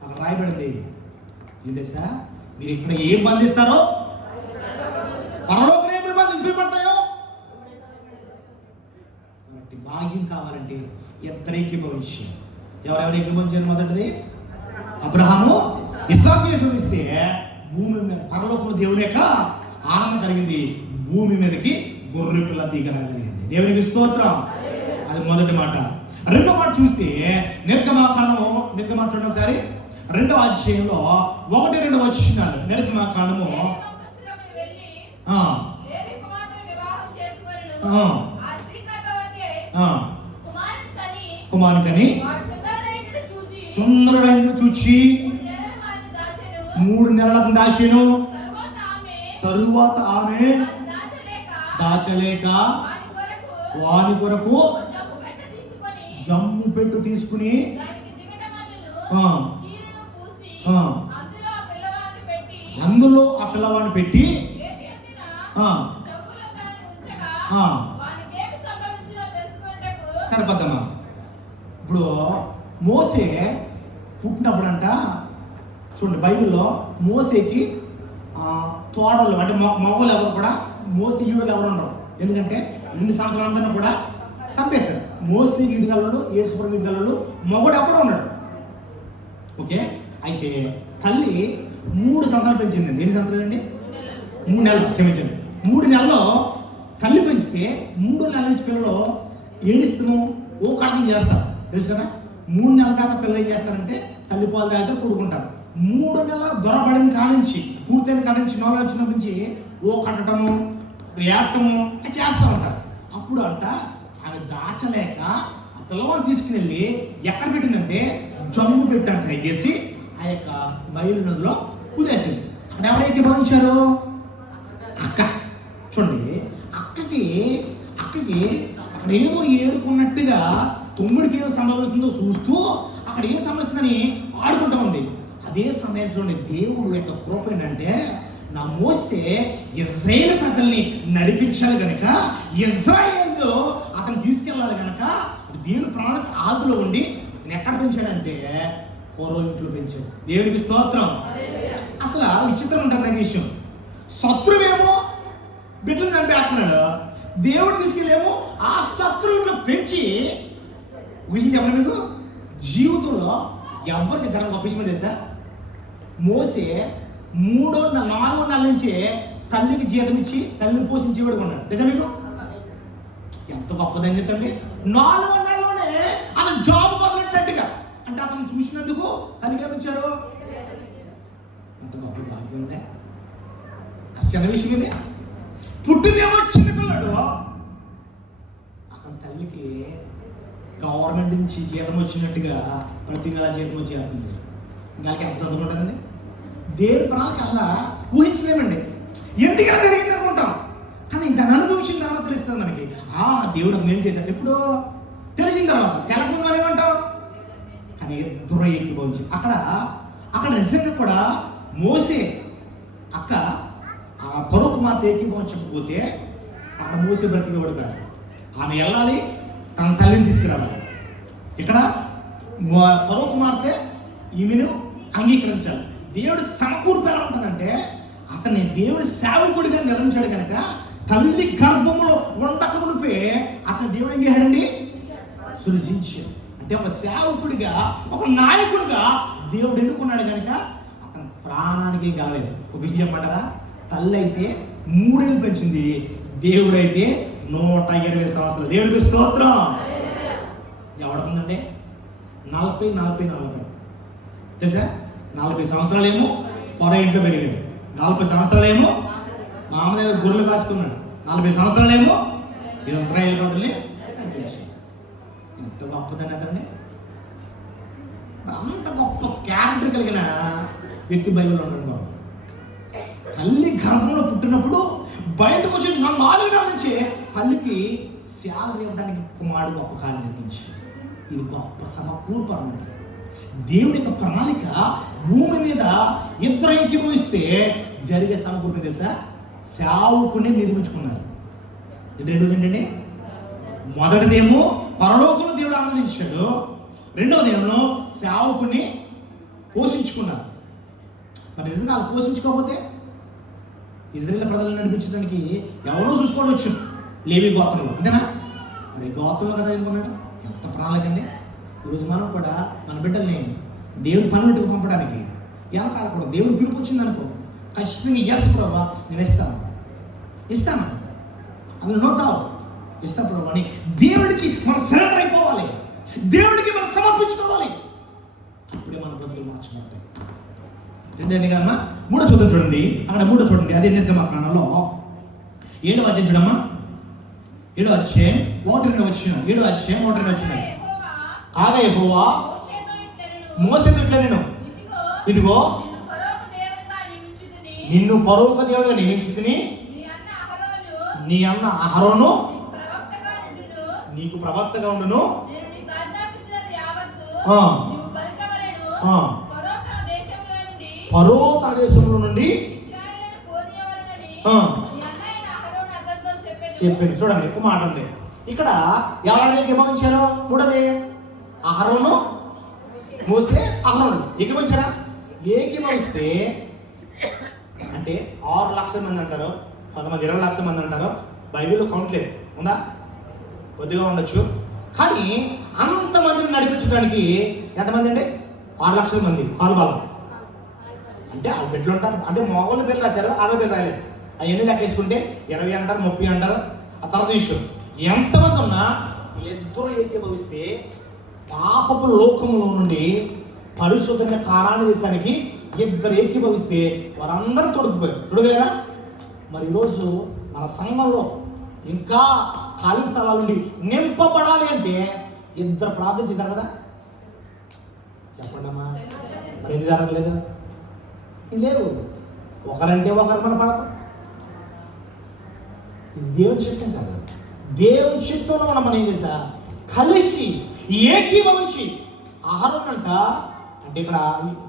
అక్కడ రాయబడింది ఏం తెలుసా? మీరు ఇక్కడ ఏం బంధిస్తారో పరలోకం ఏమి బంధింపబడతాయో. కాబట్టి భాగ్యం కావాలంటే ఇద్దరు ఏకీభవించారు. ఎవరెవరు ఏకీభవించారు? మొదటిది అబ్రహాము ఇస్సాకు ఏకీభవిస్తే భూమి మీద పరలోకంలో దేవుని యొక్క ఆనందం కలిగింది. భూమి మీదకి గొర్రె పిల్ల దిగలిగింది. దేవునికి స్తోత్రం. అది మొదటి మాట. రెండో మాట చూస్తే నిర్గమాకాండము చూడండి ఒకసారి. 2వ అధ్యాయంలో 1-2 వచనాలు. నిర్గమాకాండము కుమారుని సుందరుడైన చూచి 3 నెలలకు దాచెను. తరువాత ఆమె దాచలేక వాని కొరకు జమ్ము పెట్టు తీసుకుని అందులో ఆ పిల్లవాడిని పెట్టి సరిపోద్దమ్మా. ఇప్పుడు మోసే పుట్టినప్పుడు అంట చూడండి, బైబిల్లో మోసేకి తోడలు అంటే మగవాళ్ళు ఎవరు కూడా మోసే ఈడలు ఎవరు ఉండరు. ఎందుకంటే 2 సంవత్సరాలందరినీ కూడా చంపేశారు. మోసే గిడిగలడు, యేసుప్రభు గిడిగలడు, మగడు ఎవరు ఉన్నాడు. ఓకే, అయితే తల్లి 3 సంవత్సరాలు పెంచిందండి. ఎన్ని సంవత్సరాలు అండి? 3 నెలలు. క్షమించండి, 3 నెలల్లో తల్లి పెంచితే 3 నెలల నుంచి పిల్లలు ఏడిస్తాము, ఓ కడకం చేస్తారు తెలుసు కదా. 3 నెలల దాకా పిల్లలు ఏం చేస్తారంటే తల్లి పాలు తాగితే కూడుకుంటారు. 3 నెలల దొరబడిన కానించి పూర్తయిన కానించి 4 వచ్చినప్పటి నుంచి ఓ కట్టడము ఏటము చేస్తూ ఉంటారు. అప్పుడు అంట ఆమె దాచలేక ఆ పిల్లవాడిని తీసుకుని వెళ్ళి ఎక్కడ పెట్టిందంటే జమ్ము పెట్టాను ట్రై చేసి ఆ యొక్క బయలు నదిలో కుదేసింది. అక్కడ ఎవరైతే భావించారు? అక్క. చూడండి, అక్కకి అక్కడ ఏదో ఏడుకున్నట్టుగా తొమ్మిడికి ఏం సంభవిస్తుందో చూస్తూ అక్కడ ఏం సంభవిస్తుందని ఆడుకుంటూ ఉంది. అదే సమయం చూడండి, దేవుడు యొక్క కృప ఏంటంటే నా మోసే ఇజ్రాయేల్ ప్రజల్ని నడిపించాలి కనుక ఇజ్రాయేల్ అతను తీసుకెళ్ళాలి కనుక దేవుని ప్రాణానికి ఆదులో ఉండి అతను ఎక్కడ పెంచాడంటే ఫరో ఇంట్లో పెంచాడు. దేవుడికి స్తోత్రం. అసలు విచిత్రం ఉంటుంది నాకు విషయం. శత్రువేమో బిడ్డలు చంపేస్తున్నాడు, దేవుడు తీసుకెళ్ళేమో ఆ శత్రువులో పెంచి. విషయం చెప్పండి మీకు, జీవితంలో ఎవరికి జరగ గొప్ప విషయం తెలుసా? మోసే 4 నెలల నుంచి తల్లికి జీతం ఇచ్చి తల్లిని పోషించేవాడు ఉన్నాడు. నిజం మీకు? ఎంత గొప్పదని చెప్తండి. 4 నెలలోనే అతను జాబ్ మొదలెట్టినట్టుగా. అంటే అతను చూసినందుకు తల్లికి ఏమిచ్చారు? ఎంత గొప్ప భాగ్యం ఉందే. అసలు విషయం ఇది. పుట్టిందేమో చిన్నపిల్లాడు, అతని తల్లికి గవర్నమెంట్ నుంచి జీతం వచ్చినట్టుగా ప్రతి నెల జీతం వచ్చేస్తుంది. ఇంకా ఎంత చదువు ఉంటుందండి. దేవుడి ప్రణాళిక అలా ఊహించలేమండి. ఎందుకలా జరిగింది అనుకుంటాం, కానీ దాన్ని అనుభవించిన తర్వాత తెలుస్తుంది మనకి. దేవుడు మేలు చేశాడు. ఎప్పుడు తెలిసిన తర్వాత, తెలకుండా మనం ఏమంటాం, కానీ ఇద్దరు ఎక్కిపోవచ్చు. అక్కడ నిజంగా కూడా మోసే అక్క ఆ ఫరో కుమార్తె ఎక్కిపోవచ్చకపోతే అక్కడ మోసే బ్రతికేవాడు కాదు. ఆమె వెళ్ళాలి, తన తల్లిని తీసుకురావాలి. ఇక్కడ ఫరో కుమార్తె ఈమెను అంగీకరించాలి. దేవుడు సమకూర్పు ఎలా ఉంటుందంటే, అతన్ని దేవుడి సేవకుడిగా నిర్మించాడు కనుక తల్లి గర్భంలో ఉండక మునిపే అతను దేవుడు ఏం చేశాడండి? సృజించాడు. అంటే ఒక సేవకుడిగా, ఒక నాయకుడిగా దేవుడు ఎన్నుకున్నాడు కనుక అతని ప్రాణానికి కలలేదు. ఒక విషయం చెప్పమంటారా? తల్లి అయితే 3 ఏళ్ళు పెంచింది, దేవుడైతే 120 సంవత్సరాలు. దేవుడికి స్తోత్రం. ఎవడుతుందండి? 40 తెలుసా? 40 సంవత్సరాలేమో పొర ఇంట్లో పెరిగాడు, 40 సంవత్సరాలేమో మామూలుగా గొర్రెలు కాసుకున్నాడు, 40 సంవత్సరాలేమో ఇజ్రాయేల్ ప్రజల్ని నడిపించాడు. ఎంత గొప్పదని అతన్ని. అంత గొప్ప క్యారెక్టర్ కలిగిన వ్యక్తి బైబిల్లో ఉండడం. తల్లి గర్భంలో పుట్టినప్పుడు బయటకు వచ్చి 4 నెలల నుంచి తల్లికి సేవ ఇవ్వడానికి కుమారుడు గొప్ప కార్యం జరిగించాడు. ఇది గొప్ప సమకూర్పు అన్నమాట. దేవుడి యొక్క ప్రణాళిక భూమి మీద ఇద్దరు ఏకీభవిస్తే జరిగే సమకూర్పు తెలుసా? సేవకుని నిర్మించుకున్నారు. రెండోది, మొదటిదేమో పరలోకంలో దేవుడు ఆనందించాడు, రెండవదేమో సేవకుని పోషించుకున్నారు. మరి నిజంగా వాళ్ళు పోషించుకోకపోతే ఇజ్రాయేల్ ప్రజలను నడిపించడానికి ఎవరో చూసుకోవచ్చు, లేవి గోత్రంలో, అంతేనా? మరి గోత్రంలో కదా అనుకున్నాడు. ఎంత ప్రణాళిక అండి. ఈరోజు మనం కూడా మన బిడ్డల్ని దేవుడి పని పెట్టుకు పంపడానికి ఎలా కాకూడదు. దేవుడు పిలుపు వచ్చింది అనుకో, ఖచ్చితంగా ఎస్ ప్రభా నేను ఇస్తాను అందులో నోటావు ఇస్తాను ప్రభా అని దేవుడికి మనం సరెండర్ అయిపోవాలి, దేవుడికి మనం సమర్పించుకోవాలి. అప్పుడే మన బ్రతుకులు మార్చబడతాయి. రెండండి కదమ్మా. 3 చూడండి, అక్కడ 3 చూడండి. అదే నిర్గమకాండంలో 7వ అధ్యాయం చూడమ్మా. 7వ అధ్యాయం 1-2 వచ్చిన 7వ అధ్యాయం 1-2 వచ్చిన. కాగా యెహోవా మోసేతో ఇట్లా, నేను ఇదిగో నిన్ను ఫరోకు దేవుడుగా నియమించుకుని నీ అన్న అహరోను నీకు ప్రవక్తగా ఉండును. ఫరో తన దేశంలో నుండి చెప్పింది. చూడండి, ఎక్కువ మాట ఉంది ఇక్కడ. ఎవరైనా ఏకీభవించారు? 3ది అహరోను, మోసే, అహరోను ఏకీభవించారా? ఏకీభవిస్తే అంటే 6 లక్షల మంది అంటారు, కొంతమంది 20 లక్షల మంది అంటారు. బైబిల్లో కౌంట్ లేదు, ఉందా? కొద్దిగా ఉండొచ్చు. కానీ అంతమందిని నడిపించడానికి ఎంతమంది అండి? 6 లక్షల మంది కాలుబాలం. అంటే వాళ్ళ బిడ్డలు ఉంటారు. అంటే మగవాళ్ళ పేర్లు రాశారు, ఆడవాళ్ళ పేర్లు రాయలేదు. అవన్నీ లెక్కేసుకుంటే 20 అంటారు, 30 అంటారు. ఆ తర్వాత విషయం ఎంతమంది ఉన్నా ఇద్దరు ఏకీభవిస్తే పాపపు లోకంలో నుండి పరిశుద్ధమైన కానాను దేశానికి ఇద్దరు ఏకీభవిస్తే వారందరూ తొడుగులేరా? మరి ఈరోజు మన సంఘంలో ఇంకా ఖాళీ స్థలాల నుండి నింపబడాలి అంటే ఇద్దరు ప్రార్థించారు కదా. చెప్పండి అమ్మా, మరి ఎందుకు జరగలేదు? ఇది లేవు. ఒకరంటే ఒకరు మన పడదు. ఇది దేవుని చిత్తం కాదు. దేవుని చిత్తంలో మనం ఏం చేసా కలిసి ఏకీభవించి ఆహారం అంట. అంటే ఇక్కడ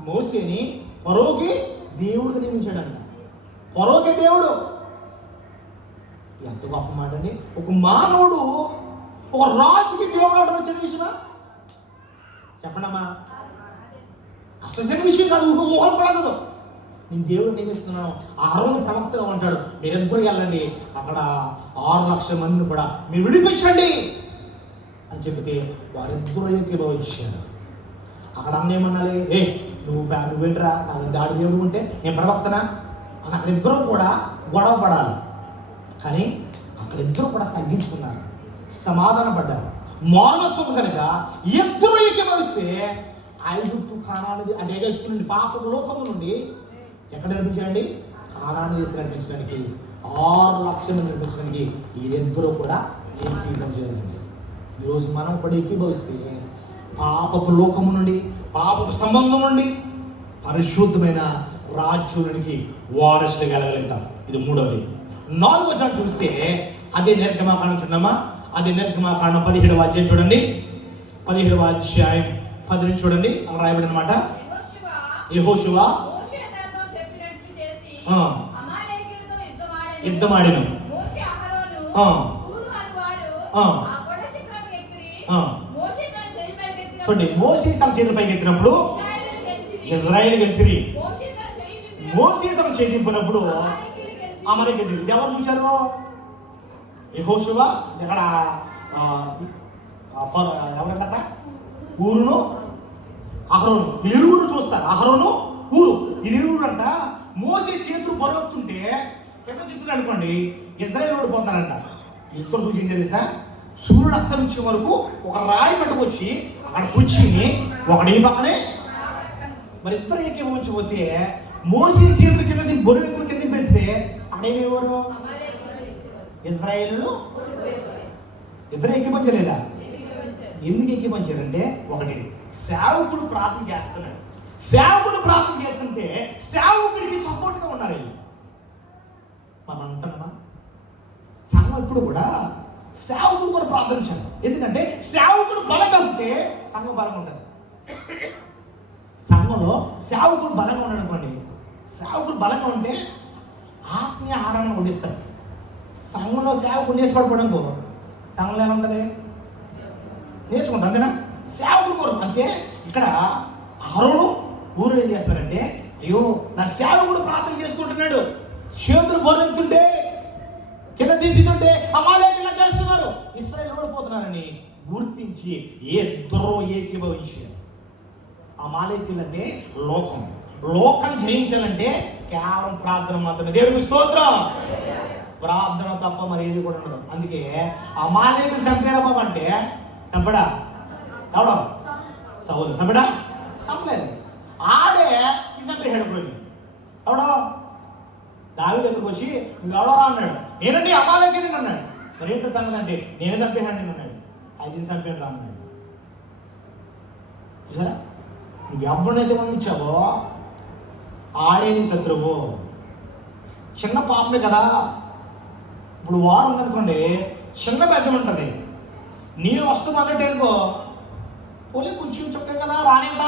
మోసేని ఫరోకి దేవుడికి నియమించాడంట. ఫరోకి దేవుడు. ఎంత గొప్ప మాట అండి. ఒక మానవుడు ఒక రాజుకి దేవుడు అవడం చిన్న విషయమా? చెప్పండమ్మా. అసలు విషయం కాదు, ఊహలు కూడా కదా. నేను దేవుడు నియమిస్తున్నాను, అహరోను ప్రవక్తగా ఉంటాడు, మీరిద్దరూ వెళ్ళండి, అక్కడ 6 లక్షల మందిని కూడా మీరు విడిపించండి అని చెబితే వారిద్దరూ ఏకీభవించారు. అక్కడ అన్నేమన్నాలి, నువ్వేంట్రా నాకు దాడి దేవుడు ఉంటే నేను ప్రవక్తనా అని అక్కడ ఇద్దరు కూడా గొడవ పడాలి. కానీ అక్కడ ఇద్దరు కూడా తగ్గించుకున్నారు, సమాధాన పడ్డారు. మానవత్వం కనుక ఇద్దరు ఏకీభవిస్తే ఐగుప్తు కానాను అంటే ఐగుప్తు నుండి పాప లోకము నుండి ఎక్కడ నడిపించండి, కానాను దేశం నడిపించడానికి 6 లక్షలు నడిపించడానికి వీరిద్దరూ కూడా ఏకీభవం జరిగింది. ఈరోజు మనం కూడా ఏకీభవిస్తే పాపపు లోకము నుండి, పాపపు సంబంధం నుండి పరిశుద్ధమైన రాజ్యానికి వారసులు కలగలుగుతాం. ఇది 3వది. 4వ చూస్తే అదే నిర్గమాకాండం చూడమ్మా. అదే నిర్గమాకాండం 17వ అధ్యాయం చూడండి. 17వ అధ్యాయం 10 నుంచి చూడండి. అక్కడ రాయబడి అనమాట, యెహోషువ యుద్ధమాడిను. చూడండి, మోషే తన చేతుల పైకి ఎత్తినప్పుడు ఇజ్రాయేలు గెలిచిరి. మోషే తన చేతి దింపినప్పుడు అమలేకి గెలిచిరి. ఇది ఎవరు చూశారు? యెహోషువ ఇక్కడ ఎవరంట, ఊరును అహరోను, ఇరువురు చూస్తారు. అహరోను ఊరు ఇరువురు అంట. మోసే చేతులు బరువుతుంటే కింద దిక్కులు అనుకోండి, ఇజ్రాయేల్ ఓడిపోతారంట. ఇద్దరు చూసింది తెలుసా, సూర్యుడు అస్తమించే వరకు ఒక రాయి పట్టుకొచ్చి అక్కడ కూర్చుని ఒకటి ఈ పక్కనే, మరి ఇద్దరు ఏకీభవించకపోతే మోసే చేతులు కింద బరువు కింద దింపేస్తే అక్కడేమేవారు ఇజ్రాయేలు. ఇద్దరు ఏకీభవించలేదా? ఎందుకు ఏకీభవించారంటే, ఒకటి సేవకుడు ప్రార్థన చేస్తున్నాడు. సేవకుడు ప్రార్థన చేస్తుంటే సేవకుడికి సపోర్ట్గా ఉన్నారు. మనం అంటున్నామా, సంఘం ఇప్పుడు కూడా సేవకుడు కూడా ప్రార్థన చేయాలి. ఎందుకంటే సేవకుడు బలంగా ఉంటే సంఘం బలంగా ఉంటుంది. సంఘంలో సేవకుడు బలంగా ఉన్నాడు అనుకోండి, సేవకుడు బలంగా ఉంటే ఆత్మీయ ఆహారాన్ని వండిస్తాడు. సంఘంలో సేవకుడు నేర్చుకోవడం సంఘంలో ఎలా ఉంటుంది, నేర్చుకుంటాం అంతేనా. సేవకుడు కూడా అంతే. ఇక్కడ అహరోను ఊరు ఏం చేస్తారంటే, అయ్యో నా సేవకుడు ప్రార్థన చేసుకుంటున్నాడు, చేతులు బరువుతుంటే కింద దించుతుంటే అమాలేకులు చేస్తున్నారు, ఇశ్రాయేలు ఓడిపోతున్నారని గుర్తించి ఇద్దరూ ఏకీభవించారు. అమాలేకులు అంటే లోకం, లోకాన్ని జయించాలంటే కేవలం ప్రార్థన మాత్రమే. దేవునికి స్తోత్రం. ప్రార్థన తప్ప మరి ఏది కూడా ఉండదు. అందుకే అమాలేకులు చంపారా బాబు అంటే, చంపడా ఎవడం సౌలు చంపడా తప్పలేదు, ఆడే చంపేశాడు. పోయి ఎవడో దావీదు దగ్గరకు వచ్చి నువ్వు ఎవడోరా అన్నాడు. నేనండి అమాలేకుని అన్నాడు. మరి ఏంటో సంగతి అంటే, నేనే చంపేశాను నేను అన్నాడు. 5 చంపాను రా అన్నాడు. చూసారా, నువ్వు ఎవరినైతే పంపించావో ఆడే నీ శత్రువు. చిన్న పాపమే కదా. ఇప్పుడు వాడు ఉందనుకోండి, చిన్న బెజం ఉంటుంది, నీరు వస్తుందంటే అనుకో, పోలే కొంచెం చొక్క కదా రానింట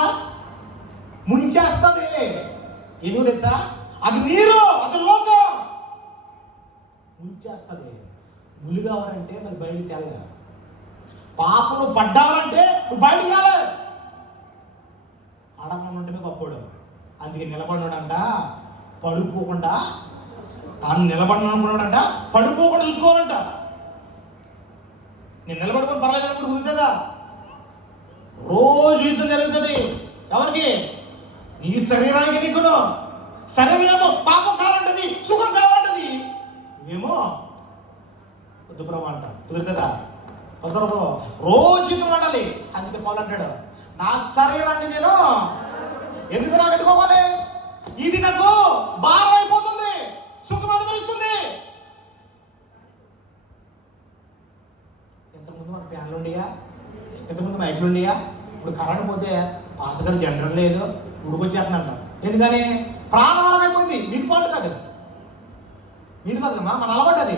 ముంచేస్తుంది. ఎందుకు తెలుసా, అది నీరు, అది లోకం ముంచేస్తుంది. ములి కావాలంటే మరి బయటికి తేలగా, పాపలు పడ్డావంటే నువ్వు బయటికి రాలే. అడగకుండా ఉంటేనే గొప్పోడు. అందుకే నిలబడినాడంట పడిపోకుండా, తాను నిలబడిన అనుకున్నాడంట పడిపోకుండా చూసుకోవాలంట. నేను నిలబడుకొని పర్లేదు అనుకుంటూ కుదురుతుందా? రోజు యుద్ధం జరుగుతుంది. ఎవరికి? నీ శరీరానికి. నీకును శరీరము పాపం కావాలంటది, సుఖం కావాలంటది. ఇవేమో వద్దు ప్రభు అంట, కుదురుతుందా? కుదరదు. రోజు యుద్ధం ఆడాలి. అందుకే పౌలు అంటాడు, నా శరీరాన్ని నేను ఎందుకు నాకు పెట్టుకోవాలి, ఇది నాకు భారం అయిపోతుంది, సుఖం అనుభవిస్తుంది. ఇంతకుముందు మన ఫ్యాన్లు ఉండేయా, ఇంతకుముందు మైకులు ఉండేయా. ఇప్పుడు కరెంట్ పోతే పాసగారు జనరల్ లేదు, ఉడికొచ్చేస్తుందంట. ఎందుకని? ప్రాణవరం అయిపోయింది. మీకు పాటు కాదు, మీది కాదు కమ్మా, మన అలవాటు అది.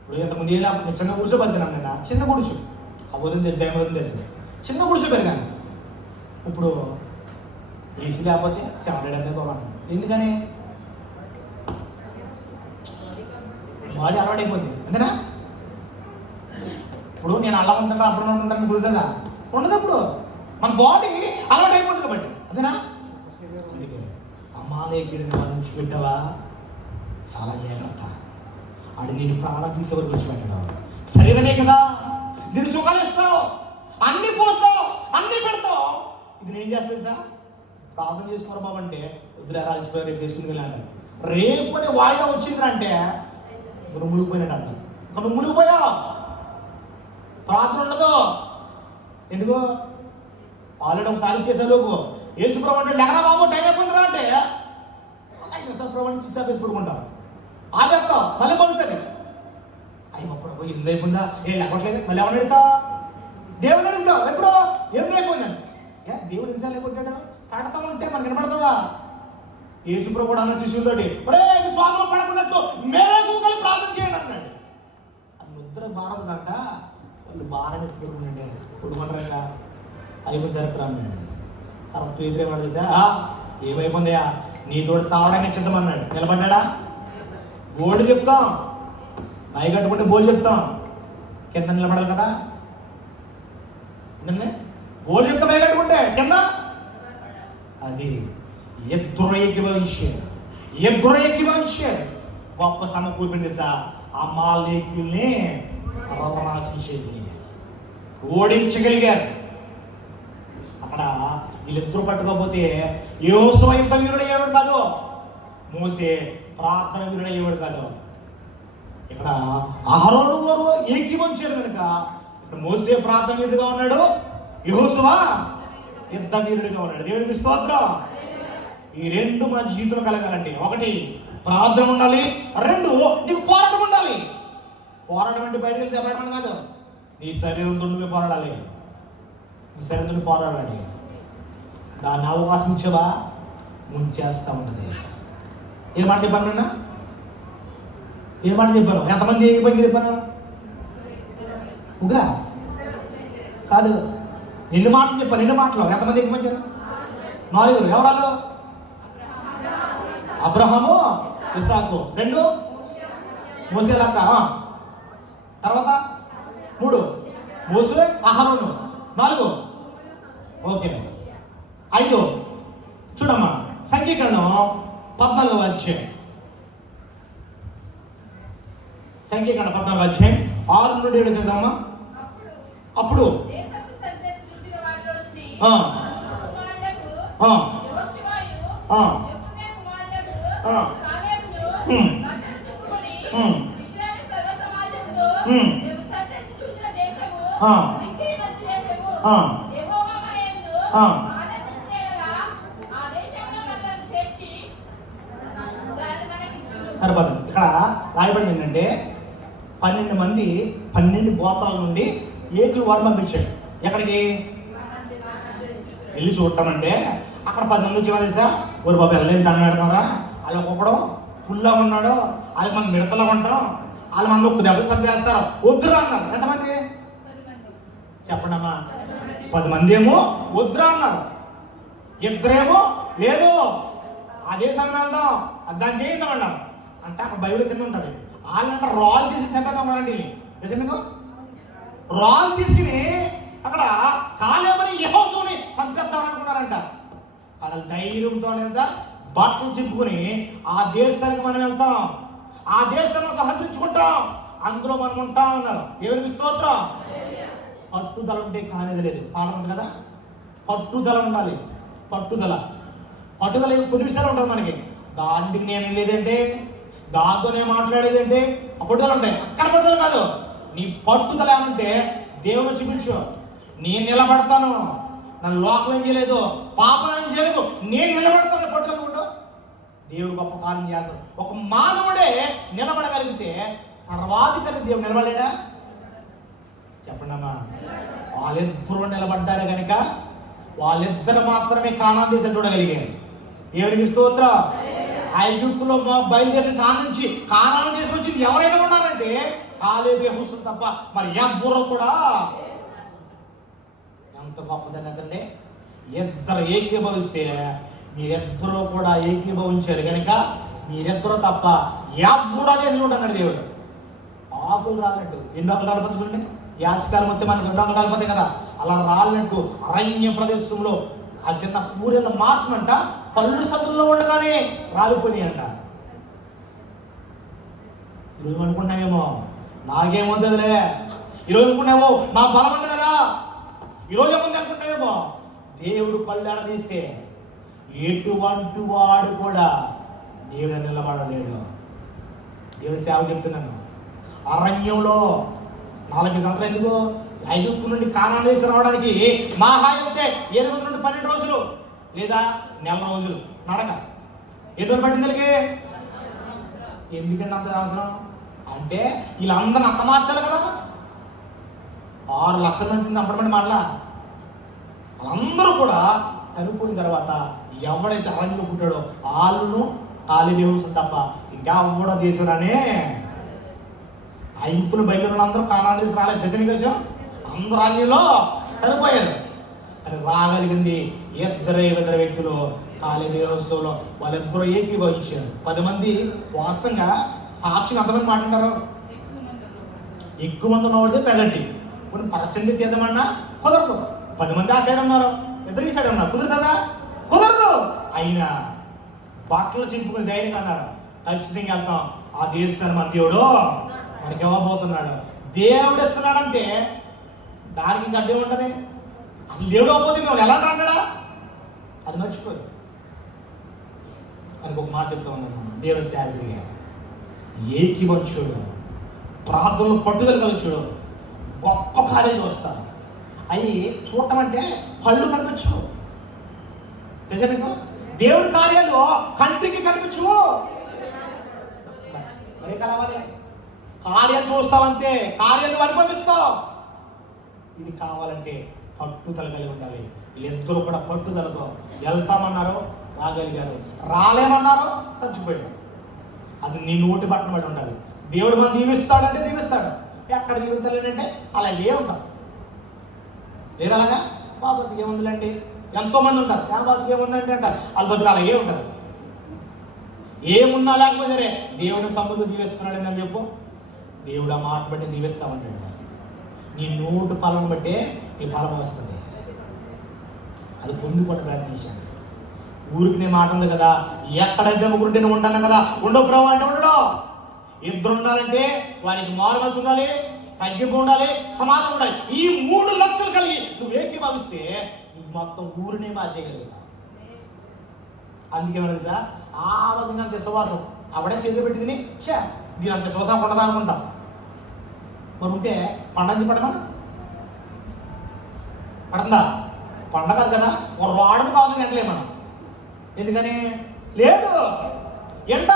ఇప్పుడు ఇంతకుముందు ఏం చిన్న గుడిసె బతికినాను నేను, చిన్న గుడిసె. ఆ ఉదయం తెలుసు, దైవం ఉదయం తెలుసు, చిన్న గుడిసె పెరిగాను. ఇప్పుడు ఏసీ లేకపోతే 700 పోవాలి. ఎందుకని? బాడీ అలవాటు అయిపోయింది. అంతేనా? ఇప్పుడు నేను అలా ఉంటాను, అప్పుడు ఉంటాను కుదురుతుందా? ఉండదు. అప్పుడు మన బాడీ అలవాటు అయిపోతుంది కాబట్టి అదేనా? అందుకే అమాలేకుడిని నుంచి పెట్టావా, చాలా జాగ్రత్త. ఆడు నేను ప్రాణం తీసే వరకు విడిచిపెట్టడం. శరీరమే కదా, దీన్ని సుఖాలు ఇస్తావు, అన్ని పోస్తావు, అన్ని పెడతావు. ఇది నేను చేస్తుంది సార్, ప్రార్థన చేసుకోరు బాబు అంటే వద్దులే రాలిసిపోయారు, రేపు వేసుకుని వెళ్ళాలి. రేపు అని వాయిదా వచ్చిందంటే నువ్వు మునిగిపోయినట్టు అర్థం. నువ్వు మునిగిపోయావు, ప్రార్థన ఉండదు. ఎందుకు? ఆల్రెడీ ఒకసారి చేసేలోపు యేసుప్రభు అంటే లేకరా బాబు టైం అయిపోతుందా అంటే ప్రభు స్విచ్ ఆఫ్ వేసి పడుకుంటాం, ఆపేస్తాం, మళ్ళీ పడుతుంది. అయ్యి అప్పుడు ఇంత అయిపోయిందా, ఏం లేకపోవట్లేదు, మళ్ళీ ఎవరిని అడుగుతా? దేవుని అడుగుతావు. ఎప్పుడు ఏం అయిపోయిందని? దేవుడు నిమిషాలు లేకుంటాడు, కడతా ఉంటే మనకు వినపడుతుందా? యేసుప్రభు కూడా అన్న శిష్యులతోటి ఒరే స్వాతంత్రం పడకున్నట్టు మేరకు కలిసి ప్రార్థన చేయండి అన్నాడు. అది ముద్ర భారం కంట వాళ్ళు భారం ఎత్తుకుంటుండే కొడుకుంటారా అయిపోయి సరిగ్గా అన్నాడు. తర్వాత పేదరేమన్నా చేసా ఏమైపోయిందయా నీతో సావడానికి చిత్తమన్నాడు. నిలబడ్డా? బోర్డు చెప్తాం, పై కట్టుకుంటే బోర్డు చెప్తాం, కింద నిలబడాలి కదా. బోర్డు చెప్తా పై కట్టుకుంటే కింద అది ఎద్దుర ఎక్కివంశారు గొప్ప సమకూర్పింది సార్. అమాలేకుల్ని సర్వనాశించేది, ఓడించగలిగారు. అక్కడ వీళ్ళిద్దరు పట్టుకోకపోతే యెహోషువ యుద్ధ వీరుడు అయ్యేవాడు కాదు, మోసే ప్రార్థన వీరుడు అయ్యేవాడు కాదు. ఇక్కడ అహరోను వారు ఏకీవంచారు కనుక ఇక్కడ మోసే ప్రార్థన వీరుడుగా ఉన్నాడు, యెహోషువ యుద్ధ వీరుడిగా ఉన్నాడు. దేవుడికి స్తోత్రం. ఈ రెండు మన జీవితంలో కలగాలంటే, ఒకటి ప్రార్థన ఉండాలి, రెండు నీకు పోరాటం ఉండాలి. పోరాటం అంటే బయటకు వెళ్తే దెబ్బడమని కాదు, నీ శరీరంతో నువ్వే పోరాడాలి, నీ శరీరంతో పోరాడాలి. దాన్ని అవకాశం ఇచ్చావా ముంచేస్తూ ఉంటుంది. ఏం మాట చెప్పాను నిన్న? ఏం మాట చెప్పాను? ఎంతమంది ఏ పైకి చెప్పాను? ముగ్గురా కాదు, ఎన్ని మాటలు చెప్పాను, ఎన్ని మాటలు ఎంతమంది ఎక్కువ వచ్చారు? 4. ఎవరాలు? అబ్రహాము, ఇస్సాకు. 2 మోసే లక్క. తర్వాత 3 మోసే అహరోను. 4 ఓకే. 5 చూడమ్మా, సంఖ్యాకాండం 14వ అధ్యాయం, సంఖ్యాకాండం 14వ అధ్యాయం 6 నుండి 7 చదువుదామా. అప్పుడు సరిపోతుంది. ఇక్కడ రాయబడింది ఏంటంటే 12 మంది 12 గోత్రాల నుండి ఏకులు వారు పంపించాడు. ఎక్కడికి వెళ్ళి చూడటమంటే అక్కడ 10 మంది వచ్చేవా తెలుసా? ఊరు బాబు వెళ్ళలేదు దాన్ని పెడతారా, వాళ్ళు ఒక్కొక్కడు పుల్లా ఉన్నాడు, వాళ్ళకి మనం మిడతలా ఉంటాం, వాళ్ళు మనం ఒక్క దెబ్బ చంపేస్తారు, వద్దురా అన్నారు. ఎంతమంది చెప్పండి అమ్మా? 10 మంది ఏమో వద్దురా అన్నారు, 2 ఏమో లేదు ఆ దేశాన్ని వెళ్దాం, దాన్ని చేయిద్దాం అన్నారు. అంటే అక్కడ బైబిల్ కింద ఉంటుంది, వాళ్ళంటే రాళ్ళు తీసి చంపేద్దాం ఉన్నారండి. తెలుసా మీకు? రాళ్ళు తీసుకుని అక్కడ కాలేమని యెహోషువని చంపేద్దాం అనుకున్నారంట. వాళ్ళ ధైర్యంతో బట్టలు చింపుకుని ఆ దేశానికి మనం వెళ్తాం, ఆ దేశాన్ని సహకరించుకుంటాం, అందులో మనం ఉంటాం అన్నారు. దేవునికి స్తోత్రం. పట్టుదల ఉంటే కానిది లేదు. పాఠం ఉంది కదా, పట్టుదల ఉండాలి. పట్టుదల కొన్ని విషయాలు ఉంటుంది మనకి. దానికి నేను లేదంటే, దాంతో నేను మాట్లాడేదంటే ఆ పట్టుదల ఉంటాయి. అక్కడ పట్టుదల కాదు, నీ పట్టుదల ఏమంటే దేవుడు చూపించు, నేను నిలబడతాను, నన్ను లోకం ఏం చేయలేదు, పాపం ఏం చేయలేదు, నేను నిలబడతాను. పట్టుదల ఉండు, దేవుడు గొప్ప కార్యం చేస్తాడు. ఒక మానవుడే నిలబడగలిగితే సర్వాధికారి దేవుడు నిలబడలేడా? చెప్పండి అమ్మా. వాళ్ళిద్దరూ నిలబడ్డారు కనుక వాళ్ళిద్దరు మాత్రమే కానాన్ దేశం చూడగలిగారు. దేవునికి స్తోత్రం. ఐగుప్తులో బయలుదేరిన కానుంచి కానాన్ దేశం వచ్చింది ఎవరైనా ఉన్నారంటే కాలేబు యెహోషువ తప్ప మరి ఎవ్వరూ కూడా. ఎంత గొప్పదనంటే ఇద్దరు ఏకీభవిస్తే మీరిద్దరూ కూడా ఏకీభవించారు కనుక మీరిద్దరూ తప్ప ఎవ్వడా చేసి ఉంటాడు దేవుడు. ఆకులు రాలినట్టు ఎన్నో ఒకటి రాలిపోతే చూడండి, యాసకాలం వస్తే మనకు 2 ఒకటి రాలిపోతాయి కదా, అలా రాలినట్టు అరణ్య ప్రదేశంలో అది తిన్న పూరెల మాంసం అంట పళ్ళు సందుల్లో ఉండగానే రాలిపోయి అంట. ఈరోజు అనుకుంటున్నామేమో నాకేమవుతుందిలే, ఈరోజు అనుకున్నామో నా బలం ఉంది కదా, ఈరోజు ఏముంది అనుకుంటున్నామేమో. దేవుడు కళ్ళాడ తీస్తే ఎటువంటి వాడు కూడా దేవుడు నిలబడలేడు. దేవుడి సేవ చెప్తున్నాను. అరణ్యంలో 40 సంవత్సరాలు ఎందుకు ఐగుప్తు నుండి కానాను దేశం రావడానికి మహా అయితే 8 నుండి 12 రోజులు లేదా నెల రోజులు నడక. ఎన్ని రోజులు పట్టింది వీళ్ళకి? ఎందుకంటే అంత అవసరం అంటే వీళ్ళందరిని అంత మార్చాలి కదా. 6 లక్షల మంది చంపడమని మాటలా. వాళ్ళందరూ కూడా చనిపోయిన తర్వాత ఎవడైతే అరణ్యంలో పుట్టాడో వాళ్ళను ఖాళీ వ్యవస్థ తప్ప ఇంకా కూడా దేశరానే ఆ ఇంపులు బయలుదేరిన అందరూ కానాను దేశం రాలేదు. దశని దేశం అందరూ అరణ్యంలో చనిపోయారు. అది రాగలిగింది ఇద్దరు వ్యక్తులు ఖాళీ వ్యవస్థలో. వాళ్ళిద్దరూ ఏకీభవించారు. 10 మంది వాస్తవంగా సాక్షిగా అంతమంది మాట్లాడారు. ఎక్కువ మంది ఉన్నవాడితే పెదటి కొన్ని పర్సెంట్ తీద్దామన్నా కుదరదు. 10 మంది ఆ సైడ్ ఉన్నారు, ఇద్దరు ఈ సైడ్ ఉన్నారు, కుదురుతుందా? కుదరదు. అయినా బట్టలు చింపుకుని ధైర్యంగా అన్నారు, ఖచ్చితంగా వెళ్తాం, ఆ దేశాన్ని మన దేవుడు మనకి ఇవ్వబోతున్నాడు. దేవుడు ఎత్తున్నాడంటే దానికి ఇంకా అడ్డే ఉంటుంది. అసలు దేవుడు అవ్వకపోతే మేము ఎలా అంటాడా? అది మర్చిపోదు. అని ఒక మాట చెప్తా ఉన్నాను. దేవుడి సేవకుడిగా ఏకీభవించుడు, ప్రార్థనలు పట్టుదల కలిచుడు, గొప్ప కార్యం చూస్తారు. అవి చూడటం అంటే కళ్ళు కనిపించు. తెలుసా మీకు? దేవుడి కార్యాలు కంటికి కనిపించు. మరి కలవాలి. కార్యాలు చూస్తావంటే కార్యాలు అనుభవిస్తావు. ఇది కావాలంటే పట్టుదల కలిగి ఉండాలి. వీళ్ళిద్దరూ కూడా పట్టుదలతో వెళ్తామన్నారు, రాగలిగారు. రాలేమన్నారు, చచ్చిపోయారు. అది నీ నోటి బట్టన పడి ఉంటుంది. దేవుడు మనం దీవిస్తాడంటే దీవిస్తాడు, ఎక్కడ దీవించలేదంటే అలాగే ఉంటాం. లేదు అలాగా బాబుకి ఏముందండి, ఎంతో మంది ఉంటారు. ఆ బాబుకి ఏముందంటే అంటారు, వాళ్ళ బతుకు అలాగే ఉంటుంది. ఏమున్నా లేకపోతే సరే దేవుడిని సముద్రం దీవిస్తున్నాడని అని చెప్పు. దేవుడు ఆ మాట బట్టి దీవిస్తామంటాడు. నీ నోటు ఫలం బట్టే నీ ఫలం వస్తుంది. అది పొందుకోవడం ప్రయత్నించాను. ఊరికి నేను మాట ఉంది కదా, ఎక్కడైతే ముగ్గురు నేను ఉంటాను కదా, ఉండవు ప్రభు అంటే ఉండడు. ఇద్దరు ఉండాలంటే వారికి మారు మనసు ఉండాలి, తగ్గింపు ఉండాలి, సమాధానం ఉండాలి. ఈ 3 లక్షలు కలిగి నువ్వు ఏకీభవిస్తే నువ్వు మొత్తం ఊరినే మార్చేయగలుగుతావు. అందుకే మనకి సార్ ఆవగిన అంత విశ్వాసం అప్పుడే చేతులు పెట్టుకుని దీని అంత విశ్వాసం ఉండదా అనుకుంటాం. మరి ఉంటే పండగ పడమని పడందా? పండగ కదా, ఒక రావడం కావాలి వెంటలే మనం. ఎందుకని లేదు ఎంత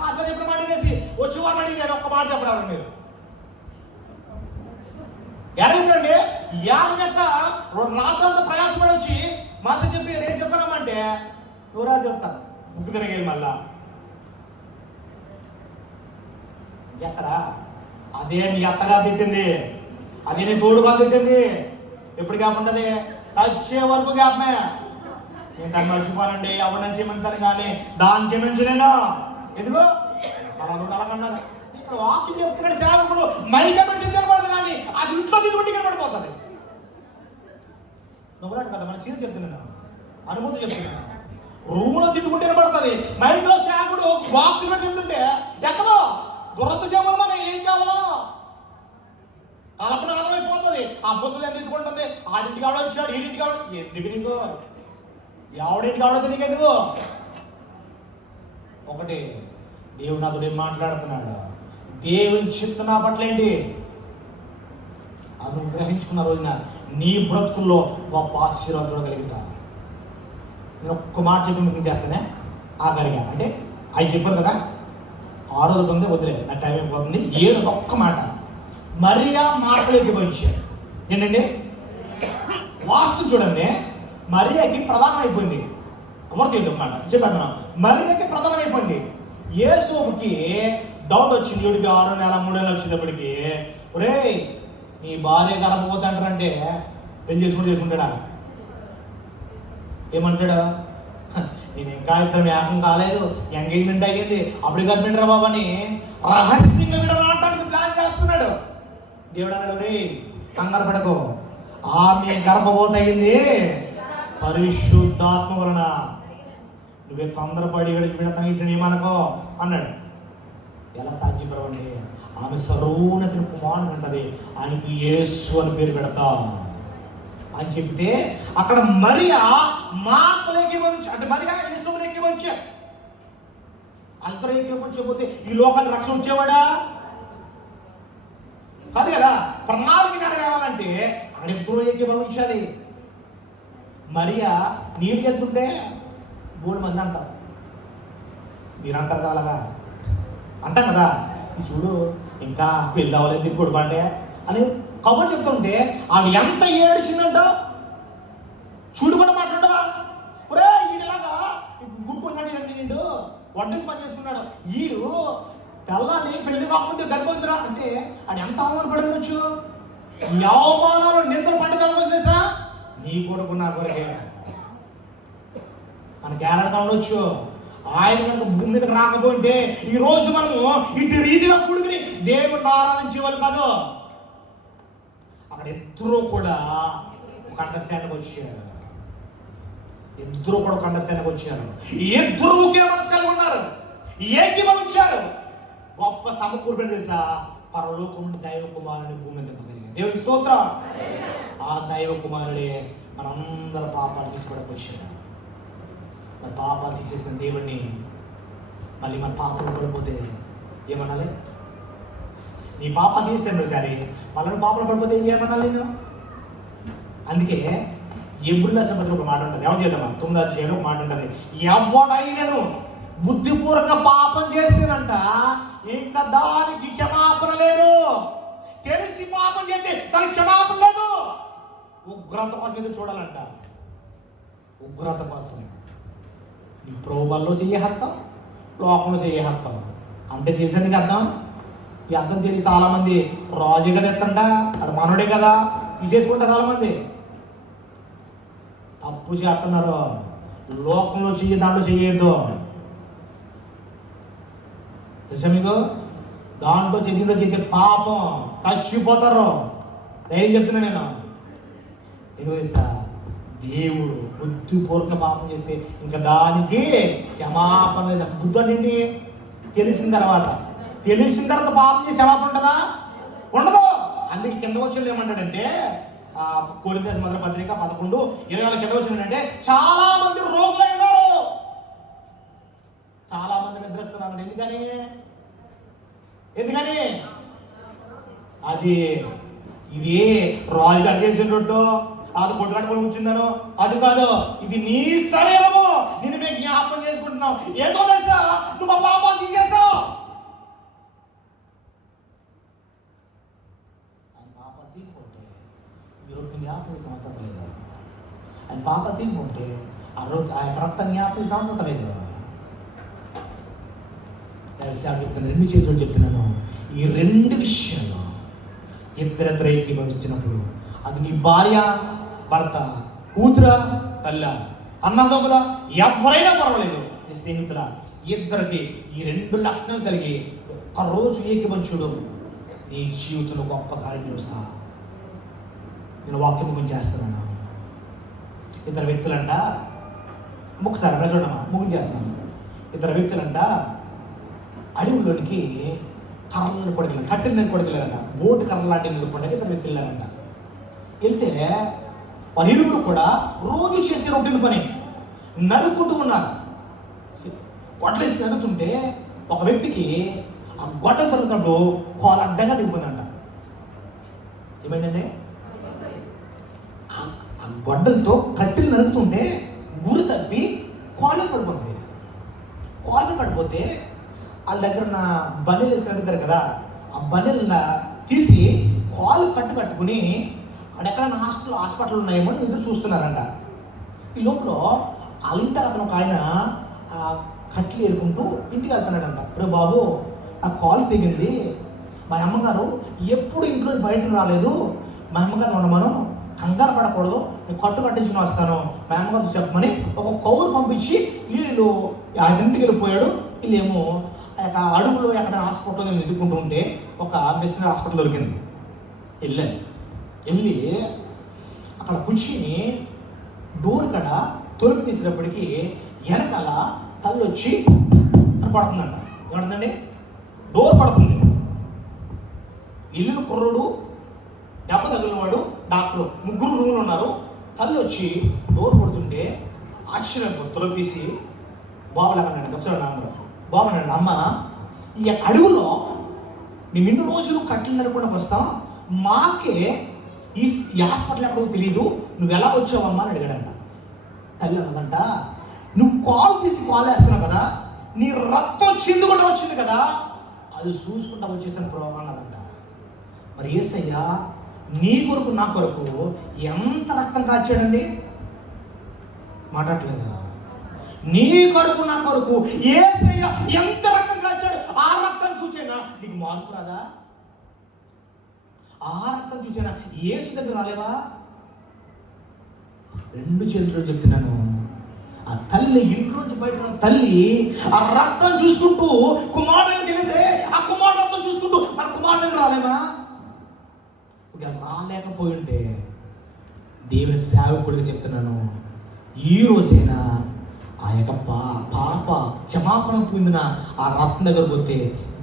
మాసం చెప్పిన మాట వేసి వచ్చి వారిని అడిగి నేను ఒక్క మాట చెప్పడం మీరు ఎరగండి. యాభై రాత్రంతా ప్రయాసపడి వచ్చి మాసం చెప్పి నేను చెప్పానమ్మంటే నువ్వు రాజు చెప్తాను ముగ్గు తిరగేది మళ్ళా ఎక్కడ. అదే నీ అత్తగా తిట్టింది, అదే నీ తోడుగా తిట్టింది. ఎప్పుడు గ్యాప్ ఉంటుంది? సచ్చే వరకు గ్యాప్మే. నేను దాన్ని మర్చిపోనండి, ఎవరిని చేయమంటాను కానీ దాన్ని చేయమంచలేను. ఎందుకు అలా అలాగన్నారు. ఇక్కడ వాకింగ్ చెప్తున్నాడు సేవకుడు, మైక్ ఎక్కడ తినబడదు కానీ అది ఇంట్లో తిరుగుండి కనబడిపోతుంది. నువ్వులాంటి కదా మన సీరియస్ చెప్తున్నాను, అనుభూతి చెప్తున్నాను. రూమ్లో తిట్టుకుంటే కనబడుతుంది, మైండ్లో సేవకుడు బాక్స్ కూడా చెప్తుంటే ఎక్కడో దురద జమ్మలు మన ఏం కావాలో కల్పన అర్థమైపోతుంది. ఆ ముసలు ఎంత తిట్టుకుంటుంది, ఆడింటికి ఆవిడ వచ్చాడు, ఈడింటికి ఆవిడ. ఎందుకు నీకు ఎవడింటికి ఆవిడతో నీకెందుకు? ఒకటి దేవుడు నాతో ఏం మాట్లాడుతున్నాడు, దేవుని చిత్త నా పట్ల ఏంటి అది గ్రహించుకున్న రోజున నీ బ్రతుకుల్లో గొప్ప ఆశీర్వాదం చూడగలుగుతా. నేను ఒక్క మాట చెప్పి మీకు చేస్తానే ఆఖరిగా. అంటే అవి చెప్పాను కదా, 6 ఉంది వదిలే, నా టైం అయిపోతుంది. 7 ఒక్క మాట. మరియా మార్పులు ఎక్కిపోయించాడు. ఏంటండి వాస్తు చూడండి, మరియాకి ప్రధానం అయిపోయింది. ఎవరు తెలియదన్నమాట చెప్పేద్దాం. మరియాకి ప్రధానం అయిపోయింది. యేసుకి డౌట్ వచ్చింది. 7 6 నెల 3 నెలలు వచ్చేటప్పటికి, ఒరే నీ భార్య గర్భవతి అంటారంటే పెళ్లి చేసుకుంటాడా? ఏమంటాడా? నేను ఇంకా ఇద్దరు ఏకం కాలేదు, ఎంగేజ్మెంట్ అయ్యింది, అప్పుడు గర్భండి రా బాబు అని రహస్యంగా విడనాడటానికి ప్లాన్ చేస్తున్నాడు. దేవుడు అన్నాడు, రే కంగారు పడకు, ఆమె గర్భవతి అయింది, పరిశుద్ధాత్మ వలన. నువ్వే తొందరపడి విడతనిచ్చిన ఏమనుకో అన్నాడు. ఎలా సాధ్యపడవండి? ఆమె సర్వోన్నతిని కుమారుడు అంటది, ఆయనకి యేసు అని పేరు పెడతా అని చెప్తే అక్కడ మరియా మార్తలేకి వచ్చి, అంటే మరియా యేసుకి వచ్చారు. అంతరం ఎక్కిపోతే ఈ లోకానికి రక్షణ వచ్చేవాడా కాదు కదా. ప్రణాళిక నెరవేరాలంటే అక్కడ ఎంతో ఎక్కిపోయించాలి. మరియా నీళ్ళు వెళ్తుంటే 3 మంది అంటారు. మీరు అంటారు కదా, అలాగా అంటాం కదా. చూడు ఇంకా పెళ్ళి అవ్వలేదు దీనికి కొడుకు అంటే అని కబుర్లు చెప్తుంటే ఆవిడ ఎంత ఏడిచిందంట. చూడు కూడా మాట్లాడవా? ఒరే ఈడిలాగా గుడ్డుకున్నాడు, నిండు వంటకి పని చేసుకున్నాడు, ఈడు తెల్లాలి పెళ్లి కాకపోతే గర్భవంతురా అంటే అది ఎంత అవమానపడి ఉండొచ్చు. ఈ అవమానాలు నిందలు పండుగ చేసా నీ కొడుకు నా కొరకే మనకి ఏడాది ఉండొచ్చు. ఆయన కనుక భూమి మీదకి రాకపోతే ఈ రోజు మనము ఇటు రీతిగా కూడుకుని దేవుడిని ఆరాధించేవాళ్ళు కాదు. అక్కడ ఇద్దరు కూడా ఒక అండర్స్టాండింగ్ వచ్చారు. ఇద్దరు కూడా ఒక అండర్స్టాండింగ్ వచ్చారు. ఇద్దరు ఒకే మనసు కలిగి ఉన్నారు, ఏకీభవించారు. గొప్ప సమకూర్పు చేసా పరలోకం నుండి దైవ కుమారుని భూమి మీద దింపగలిగారు. దేవునికి స్తోత్రం. ఆ దైవ కుమారుడే మనందరి పాపాలు తీసుకోవడానికి వచ్చారు. మన పాపాలు తీసేసిన దేవుడిని మళ్ళీ మన పాపలు పడిపోతే ఏమనాలి? నీ పాపాలు తీసేసాను సరే, మళ్ళీ పాపలు పడిపోతే ఏమనాలి నేను? అందుకే ఎబ్రిల్ రాసిన ఒక మాట ఉంటుంది, ఎవరు చేద్దామా 9వ అధ్యాయంలో ఒక మాట ఉంటుంది, ఎవడైనను బుద్ధిపూర్వక పాపం చేస్తేనంట ఇంకా దానికి క్షమాపణ లేదు. తెలిసి పాపం చేస్తే దానికి క్షమాపణ లేదు. ఉగ్రత కోసం మీద చూడాలంట. ఉగ్రత కోసం ఈ ప్రోబల్లో చెయ్యహత్తం, లోకంలో చెయ్యహత్తం అంటే తెలుసా నీకు అర్థం? ఈ అర్థం తెలిసి చాలామంది రాజు కదా ఎత్తంట, అది మనోడే కదా తీసేసుకుంటా. చాలామంది తప్పు చేస్తున్నారు. లోకంలో చెయ్యి, దాంట్లో చెయ్యొద్దు. తెలుసా మీకు? దాంట్లో దీంట్లో చేస్తే పాపం చచ్చిపోతారు. ధైర్యం చెప్తున్నా నేను. ఎందుకు తెలుసా? దేవుడు బుద్ధిపూర్వక పాపం చేస్తే ఇంకా దానికి క్షమాపణ లేదు. బుద్ధి అంటే తెలిసిన తర్వాత పాపం చేసి క్షమాపణ ఉంటుందా? ఉండదు. అందుకే కింద వచ్చిన ఏమంటాడంటే కొరింథీ మొదటి పత్రిక 11:24 కింద వచ్చిందంటే చాలా మంది రోగులై ఉన్నారు, చాలా మంది నిద్రిస్తున్నారు. ఎందుకని అది ఇది రాజుగారు చేసినట్టు అది కొట్టుకట్టుకొని కూర్చున్నాను అది కాదు. ఇది నీ శరీరము, నేను మేము జ్ఞాపకం చేసుకుంటున్నావు. ఏంటో తెలుసా? నువ్వు మా పాపాలు తీసేస్తావు. ఆయన పాప తీరుకుంటే ఈ రోజు జ్ఞాపకం చేసిన అవసరం లేదు. ఆయన పాప తీరుకుంటే ఆ రోజు ఆ యొక్క రక్తం జ్ఞాపకం చేసిన అవసరం లేదు. చెప్తున్నాను, 2 చేతులు చెప్తున్నాను. ఈ 2 విషయాల్లో ఇద్దరిద్దరు ఏకీభవించినప్పుడు అది నీ భార్య, భర్త, కూతుర, తల్ల, అన్నదమ్ముల, ఎవరైనా పర్వాలేదు, నీ స్నేహితుల, ఇద్దరికి ఈ 2 లక్షణాలు కలిగి ఒక్కరోజు ఏకీభవించుడు నీ జీవితంలో గొప్ప కార్యం చూస్తా. నేను వాక్యం ముగించి చేస్తున్నాను. ఇద్దరు వ్యక్తులంట, ఒకసారి చూడమ్మా ముగించి చేస్తాను. ఇద్దరు వ్యక్తులంట అడవుల్లోనికి కర్రలను కొడగల కట్టెలను కొడగలేరంట. బోటు కర్ర లాంటి నిలుపుకుంటే ఇద్దరు వ్యక్తులు వెళ్ళారంట. వెళ్తే వారి ఇరువురు కూడా రోజు చేసే రొట్టెల పని నరుక్కుంటూ ఉన్నారు. గొడ్డలేసి నరుకుతుంటే ఒక వ్యక్తికి ఆ గొడ్డ తరుగుతున్నప్పుడు కోల అడ్డంగా దిగిపోయిందంట. ఏమైందండి? ఆ గొడ్డలతో కట్టెలు నరుకుతుంటే గురి తప్పి కోళ్ళ పడిపోతుంది. కోళ్ళ పడిపోతే వాళ్ళ దగ్గర ఉన్న బన్నెలు వేసి నడుగుతారు కదా, ఆ బన్నెల తీసి కాలు కట్టుకుని అక్కడెక్కడ హాస్పిటల్ ఉన్నాయేమో ఎదురు చూస్తున్నారంట. ఈ లోపల ఆ ఇంటి అతను ఒక ఆయన కట్లు ఏరుకుంటూ ఇంటికి వెళ్తున్నాడంట. రే బాబు, నా కాలు తెగింది, మా అమ్మగారు ఎప్పుడు ఇంట్లో బయటకు రాలేదు, మా అమ్మగారు ఉండమను, కంగారు పడకూడదు, నేను కట్టించుకుని వస్తాను, మా అమ్మగారు చెప్పమని ఒక కౌలు పంపించి వీళ్ళు ఆ ఇంటికి వెళ్ళిపోయాడు. వీళ్ళేమో ఆ అడుగులో ఎక్కడ హాస్పిటల్లో నేను ఎదుర్కొంటూ ఉంటే ఒక మిషనరీ హాస్పిటల్ దొరికింది. వెళ్ళి అక్కడ కూర్చుని డోర్ కాడ తలుపు తీసినప్పటికీ వెనకాల తల్లి వచ్చి అని పడుతుందంట. ఏమంటుందండి? డోర్ పడుతుంది. ఇల్లు కుర్రుడు, దెబ్బ తగిలినవాడు, డాక్టర్, ముగ్గురు రూమ్లు ఉన్నారు. తల్లి వచ్చి డోర్ పడుతుంటే ఆశ్చర్యం తలుపు తీసి బాబులాగన్నాడు. వచ్చాడు అందరూ. బాబు అన్నాడు, అమ్మ ఈ అడుగులో మేము ఇన్ని రోజులు కట్టెలు నడుకుండా వస్తాం, మాకే ఈ హాస్పిటల్ ఎక్కడో తెలియదు, నువ్వు ఎలా వచ్చావమ్మా అని అడిగాడంట. తల్లి అన్నదంట, నువ్వు కాలు తీసి కాలు వేస్తున్నావు కదా, నీ రక్తం చిందుకుంటూ వచ్చింది కదా, అది చూసుకుంటా వచ్చేసాను ప్రభావం అన్నదంట. మరి యేసయ్య నీ కొరకు నా కొరకు ఎంత రక్తం కాచాడండి? మాట్లాడలేదా? నీ కొరకు నా కొరకు యేసయ్య ఎంత రక్తం కాచాడు. ఆ రక్తం చూసేనా నీకు మార్పు రాదా? ఆ రక్తం చూసేనా యేసు దగ్గర రాలేవా? రెండు చేతులు చెప్తున్నాను, ఆ తల్లి ఇంట్లోంచి బయట తల్లి ఆ రక్తం చూసుకుంటూ కుమారుడు దగ్గరికి వెళ్తే ఆ కుమారుడు రక్తం చూసుకుంటూ మన కుమారుడు దగ్గర రాలేమా? ఇక రాలేకపోయి ఉంటే దేవుని సేవకుడిగా చెప్తున్నాను, ఈ రోజైనా ఆ యొక్క పాప క్షమాపణ పొందిన ఆ రత్న దగ్గర పోతే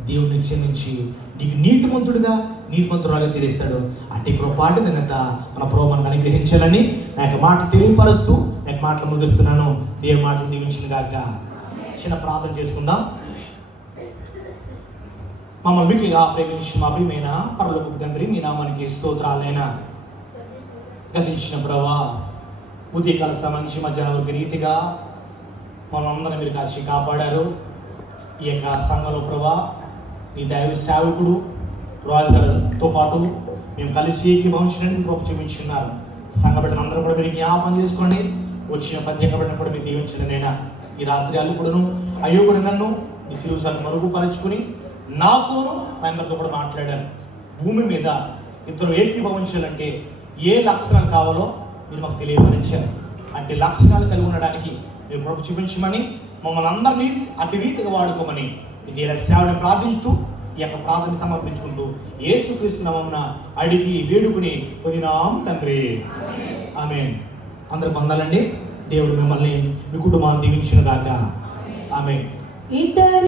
దేవుడిని క్షమించి నీకు నీతిమంతురాలుగా తెలిస్తాడు. అట్టి కృపాటి తినట మన ప్రభు మనకు అనుగ్రహించాలని నా యొక్క మాటలు తెలియపరుస్తూ నా యొక్క మాటలు ముగిస్తున్నాను. దేవుడి మాటలు దీవించిన గాక. చిన్న ప్రార్థన చేసుకుందాం. మమ్మల్ని మిక్కిలిగా ప్రేమించిన మా ప్రియమైన పరలోకపు తండ్రి, నీ నామానికి స్తోత్రాలైనా గతించిన ప్రభా, ఉదయకాల సమయం మధ్యాహ్నం వరకు రీతిగా మనందరం మీరు కాచి కాపాడారు. ఈ యొక్క సంఘంలో ప్రభా మీ దైవ సేవకుడు రాజు గారితో పాటు మేము కలిసి ఏకీభవించడానికి కృప చూపించున్నారు. సంఘ బిడ్డలు అందరూ కూడా మీరు జ్ఞాపకం చేసుకోండి. వచ్చిన ప్రత్యేక బిడ్డను కూడా మీరు దీవించండి. నైనా ఈ రాత్రి అల్లుకుడును అయ్యోగుడు నన్ను ఈ శిలువను మరుగుపరుచుకుని నాతోనూ అందరితో కూడా మాట్లాడారు. భూమి మీద ఇద్దరు ఏకీభవించాలంటే ఏ లక్షణాలు కావాలో మీరు మాకు తెలియపరిచారు. అంటే లక్షణాలు కలిగి ఉండడానికి మీరు కృప చూపించమని, మమ్మల్ని అందరినీ అటు రీతిగా వాడుకోమని ఇది సేవని ప్రార్థించుతూ ఈ యొక్క ప్రార్థన సమర్పించుకుంటూ యేసుక్రీస్తు నామమున అడిగి వేడుకుని పొందినాం తండ్రి. ఆమేన్. అందరూ పొందాలండి. దేవుడు మిమ్మల్ని మీ కుటుంబాన్ని దీవించును గాక. ఆమేన్.